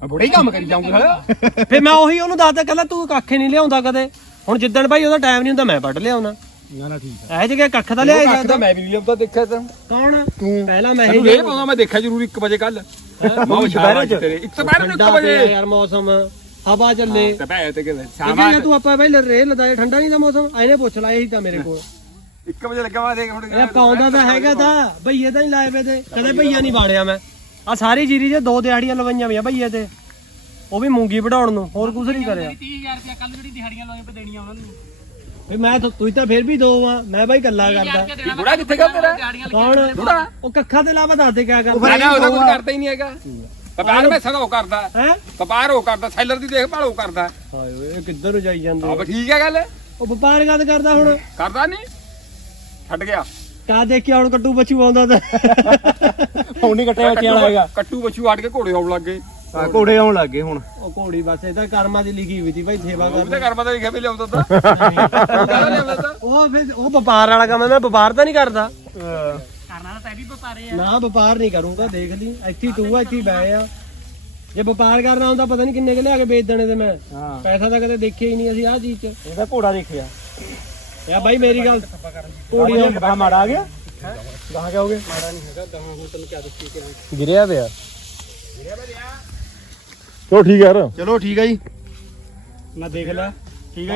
ਮੈਂ ਬੜੇ ਹੀ ਕੰਮ ਕਰੀ ਜਾਊਂਗਾ। ਹਲੇ ਫੇ ਮੈਂ ਉਹੀ ਉਹਨੂੰ ਦੱਸਦਾ ਕਹਿੰਦਾ ਤੂੰ ਕੱਖ ਨਹੀਂ ਲਿਆਉਂਦਾ ਕਦੇ। ਹੁਣ ਜਿੱਦਣ ਭਾਈ ਉਹਦਾ ਟਾਈਮ ਨਹੀਂ ਹੁੰਦਾ ਮੈਂ ਵੱਢ ਲਿਆਉਣਾ। ਨਾ ਨਾ ਠੀਕ ਇਹ ਜਗ੍ਹਾ ਕੱਖ ਤਾਂ ਲਿਆਈ ਕੱਖ ਜਾਂਦਾ? ਤਾਂ ਮੈਂ ਵੀ ਨਹੀਂ ਲੱਭਦਾ ਦੇਖਿਆ ਤਾਂ। ਕੌਣ? ਪਹਿਲਾਂ ਮੈਂ ਤੈਨੂੰ ਹੀ ਇਹ ਪਾਉਂਦਾ ਮੈਂ ਦੇਖਿਆ ਜ਼ਰੂਰ 1 ਵਜੇ ਕੱਲ ਮੈਂ ਦੁਪਹਿਰੇ ਚ? ਤੇਰੇ। ਇੱਕ ਦੁਪਹਿਰ ਨੂੰ 1 ਠੰਡਾ ਵਜੇ। ਪਿਆ ਯਾਰ ਮੌਸਮ। ਹਵਾ ਚੱਲੇ। ਤੇ ਭੈ ਤੇ ਕਿ ਠੀਕ ਸ਼ਾਮ ਹੈ ਤੂੰ ਆਪਾਂ ਭਾਈ ਰੇ ਲਦਾਏ ਠੰਡਾ ਨਹੀਂ ਦਾ ਮੌਸਮ। ਇਹਨੇ ਪੁੱਛ ਲਾ ਇਹੀ ਤਾਂ ਮੇਰੇ ਕੋਲ। 1 ਵਜੇ ਲੱਗਾ ਮੈਂ ਦੇਖ ਹੁਣ ਇਹ ਕਾਉਂਦਾ ਤਾਂ ਹੈਗਾ ਤਾਂ। ਭਈਏ ਤਾਂ ਹੀ ਲਾਏ ਵੇ ਤੇ। ਕਦੇ ਭਈਆ ਨਹੀਂ ਬਾੜਿਆ ਮੈਂ। ਆ ਸਾਰੀ ਜੀਰੀ 'ਚ ਦੋ ਦਿਹਾੜੀਆਂ ਲਵਾਈਆਂ ਵੀਆਂ ਭਈਏ ਤੇ। ਉਹ ਵੀ ਮੂੰਗੀ ਵਢਾਉਣ ਨੂੰ ਹੋਰ ਕੁਝ ਨਹੀਂ ਕਰਿਆ। 30000 ਰੁਪਇਆ ਕੱਲ ਜਿਹੜੀ ਦਿਹਾੜੀਆਂ ਪੇ ਦੇਣੀਆਂ ਉਹਨਾਂ ਨੂੰ। ਫੇ ਮੈਂ ਤਾਂ ਤੂੰ ਤਾਂ ਫੇਰ ਵੀ ਦੋ ਆ। ਮੈਂ ਭਾਈ ਗੱਲਾਂ ਕਰਦਾ। ਬੁੜਾ ਕਿੱਥੇ ਗਿਆ ਤੇਰਾ? ਕੌਣ? ਬੁੜਾ। ਉਹ ਕੱਖਾਂ ਦੇ ਇਲਾਵਾ ਦੱਸ ਦੇ ਕਿਆ ਮੈਂ ਕਰਦਾ ਨਾ ਉਹਦਾ ਕੁਝ ਕਰਦਾ ਹੀ ਨਹੀਂ ਹੈਗਾ। ਵਪਾਰ ਮੈਂ ਸਦਾ ਉਹ ਕਰਦਾ। ਹੈ? ਵਪਾਰ ਉਹ ਕਰਦਾ ਸੈਲਰ ਦੀ ਦੇਖਭਾਲ ਉਹ ਕਰਦਾ। ਹਾਏ ਓਏ ਇਹ ਕਿੱਧਰ ਨੂੰ ਜਾਈ ਜਾਂਦੇ ਆ? ਬਸ ਠੀਕ ਹੈ ਗੱਲ? ਉਹ ਵਪਾਰ ਕਦ ਕਰਦਾ ਹੁਣ? ਕਰਦਾ ਨਹੀਂ। ਛੱਡ ਗਿਆ। ਕਾ ਦੇਖ ਕੇ ਹੁਣ ਕੱਟੂ ਬਚੂ ਆਉਂਦਾ ਤਾਂ। ਹੁਣ ਨਹੀਂ ਕੱਟਿਆ ਬੱਚਿਆਂ ਵਾਲਾ ਹੈਗਾ। ਕੱਟੂ ਬਛੂ ਆੜ ਕੇ ਘੋੜੇ ਆਉਣ ਲੱਗ ਗਏ। ਹਾਂ, ਘੋੜੇ ਆਉਣ ਲੱਗ ਗਏ ਹੁਣ। ਉਹ ਘੋੜੀ ਬਸ ਇਹਦਾ ਕਰਮਾਂ ਦੀ ਲਿਖੀ ਹੋਈ ਸੀ ਭਾਈ ਸੇਵਾ ਕਰ ਤਾਂ ਕਰਮਾ ਦਾ ਲਿਖਿਆ ਵੀ ਲਿਆਉਂਦਾ ਤਾਂ। ਕਹਿੰਦਾ ਲਿਆਉਂਦਾ ਤਾਂ? ਉਹ ਫਿਰ ਉਹ ਵਪਾਰ ਵਾਲਾ ਕੰਮ ਹੈ ਮੈਂ ਵਪਾਰ ਤਾਂ ਨਹੀਂ ਕਰਦਾ। ਕਰਨਾ ਤਾਂ ਤੈ ਵੀ ਵਪਾਰੇ ਆ ਨਾ ਵਪਾਰ ਨਹੀਂ ਕਰੂੰਗਾ ਦੇਖ ਲਈ। ਇੱਥੇ ਹੀ ਤੂੰ ਆ ਇੱਥੇ ਹੀ ਬੈ ਆ। ਜੇ ਵਪਾਰ ਕਰਨਾ ਹੁੰਦਾ ਪਤਾ ਨਹੀਂ ਕਿੰਨੇ ਕਿ ਲਿਆ ਕੇ ਵੇਚ ਦੇਣੇ ਤੇ ਮੈਂ। ਹਾਂ। ਪੈਸਾ ਤਾਂ ਕਦੇ ਦੇਖਿਆ ਹੀ ਨਹੀਂ ਅਸੀਂ ਆਹ ਚੀਜ਼ 'ਚ। ਇਹਦਾ ਘੋੜਾ ਦੇਖਿਆ। ਯਾ ਬਾਈ ਮੇਰੀ ਗੱਲ ਘੋੜੀ ਦਾ ਬਾ ਮਾੜਾ ਆ ਗਿਆ? ਗਾਹਾਂ ਜਾਓਗੇ ਗਿਰਿਆ ਪਿਆ। ਚਲੋ ਠੀਕ ਹੈ ਯਾਰ ਚਲੋ ਠੀਕ ਹੈ ਜੀ। ਮੈਂ ਦੇਖ ਲਿਆ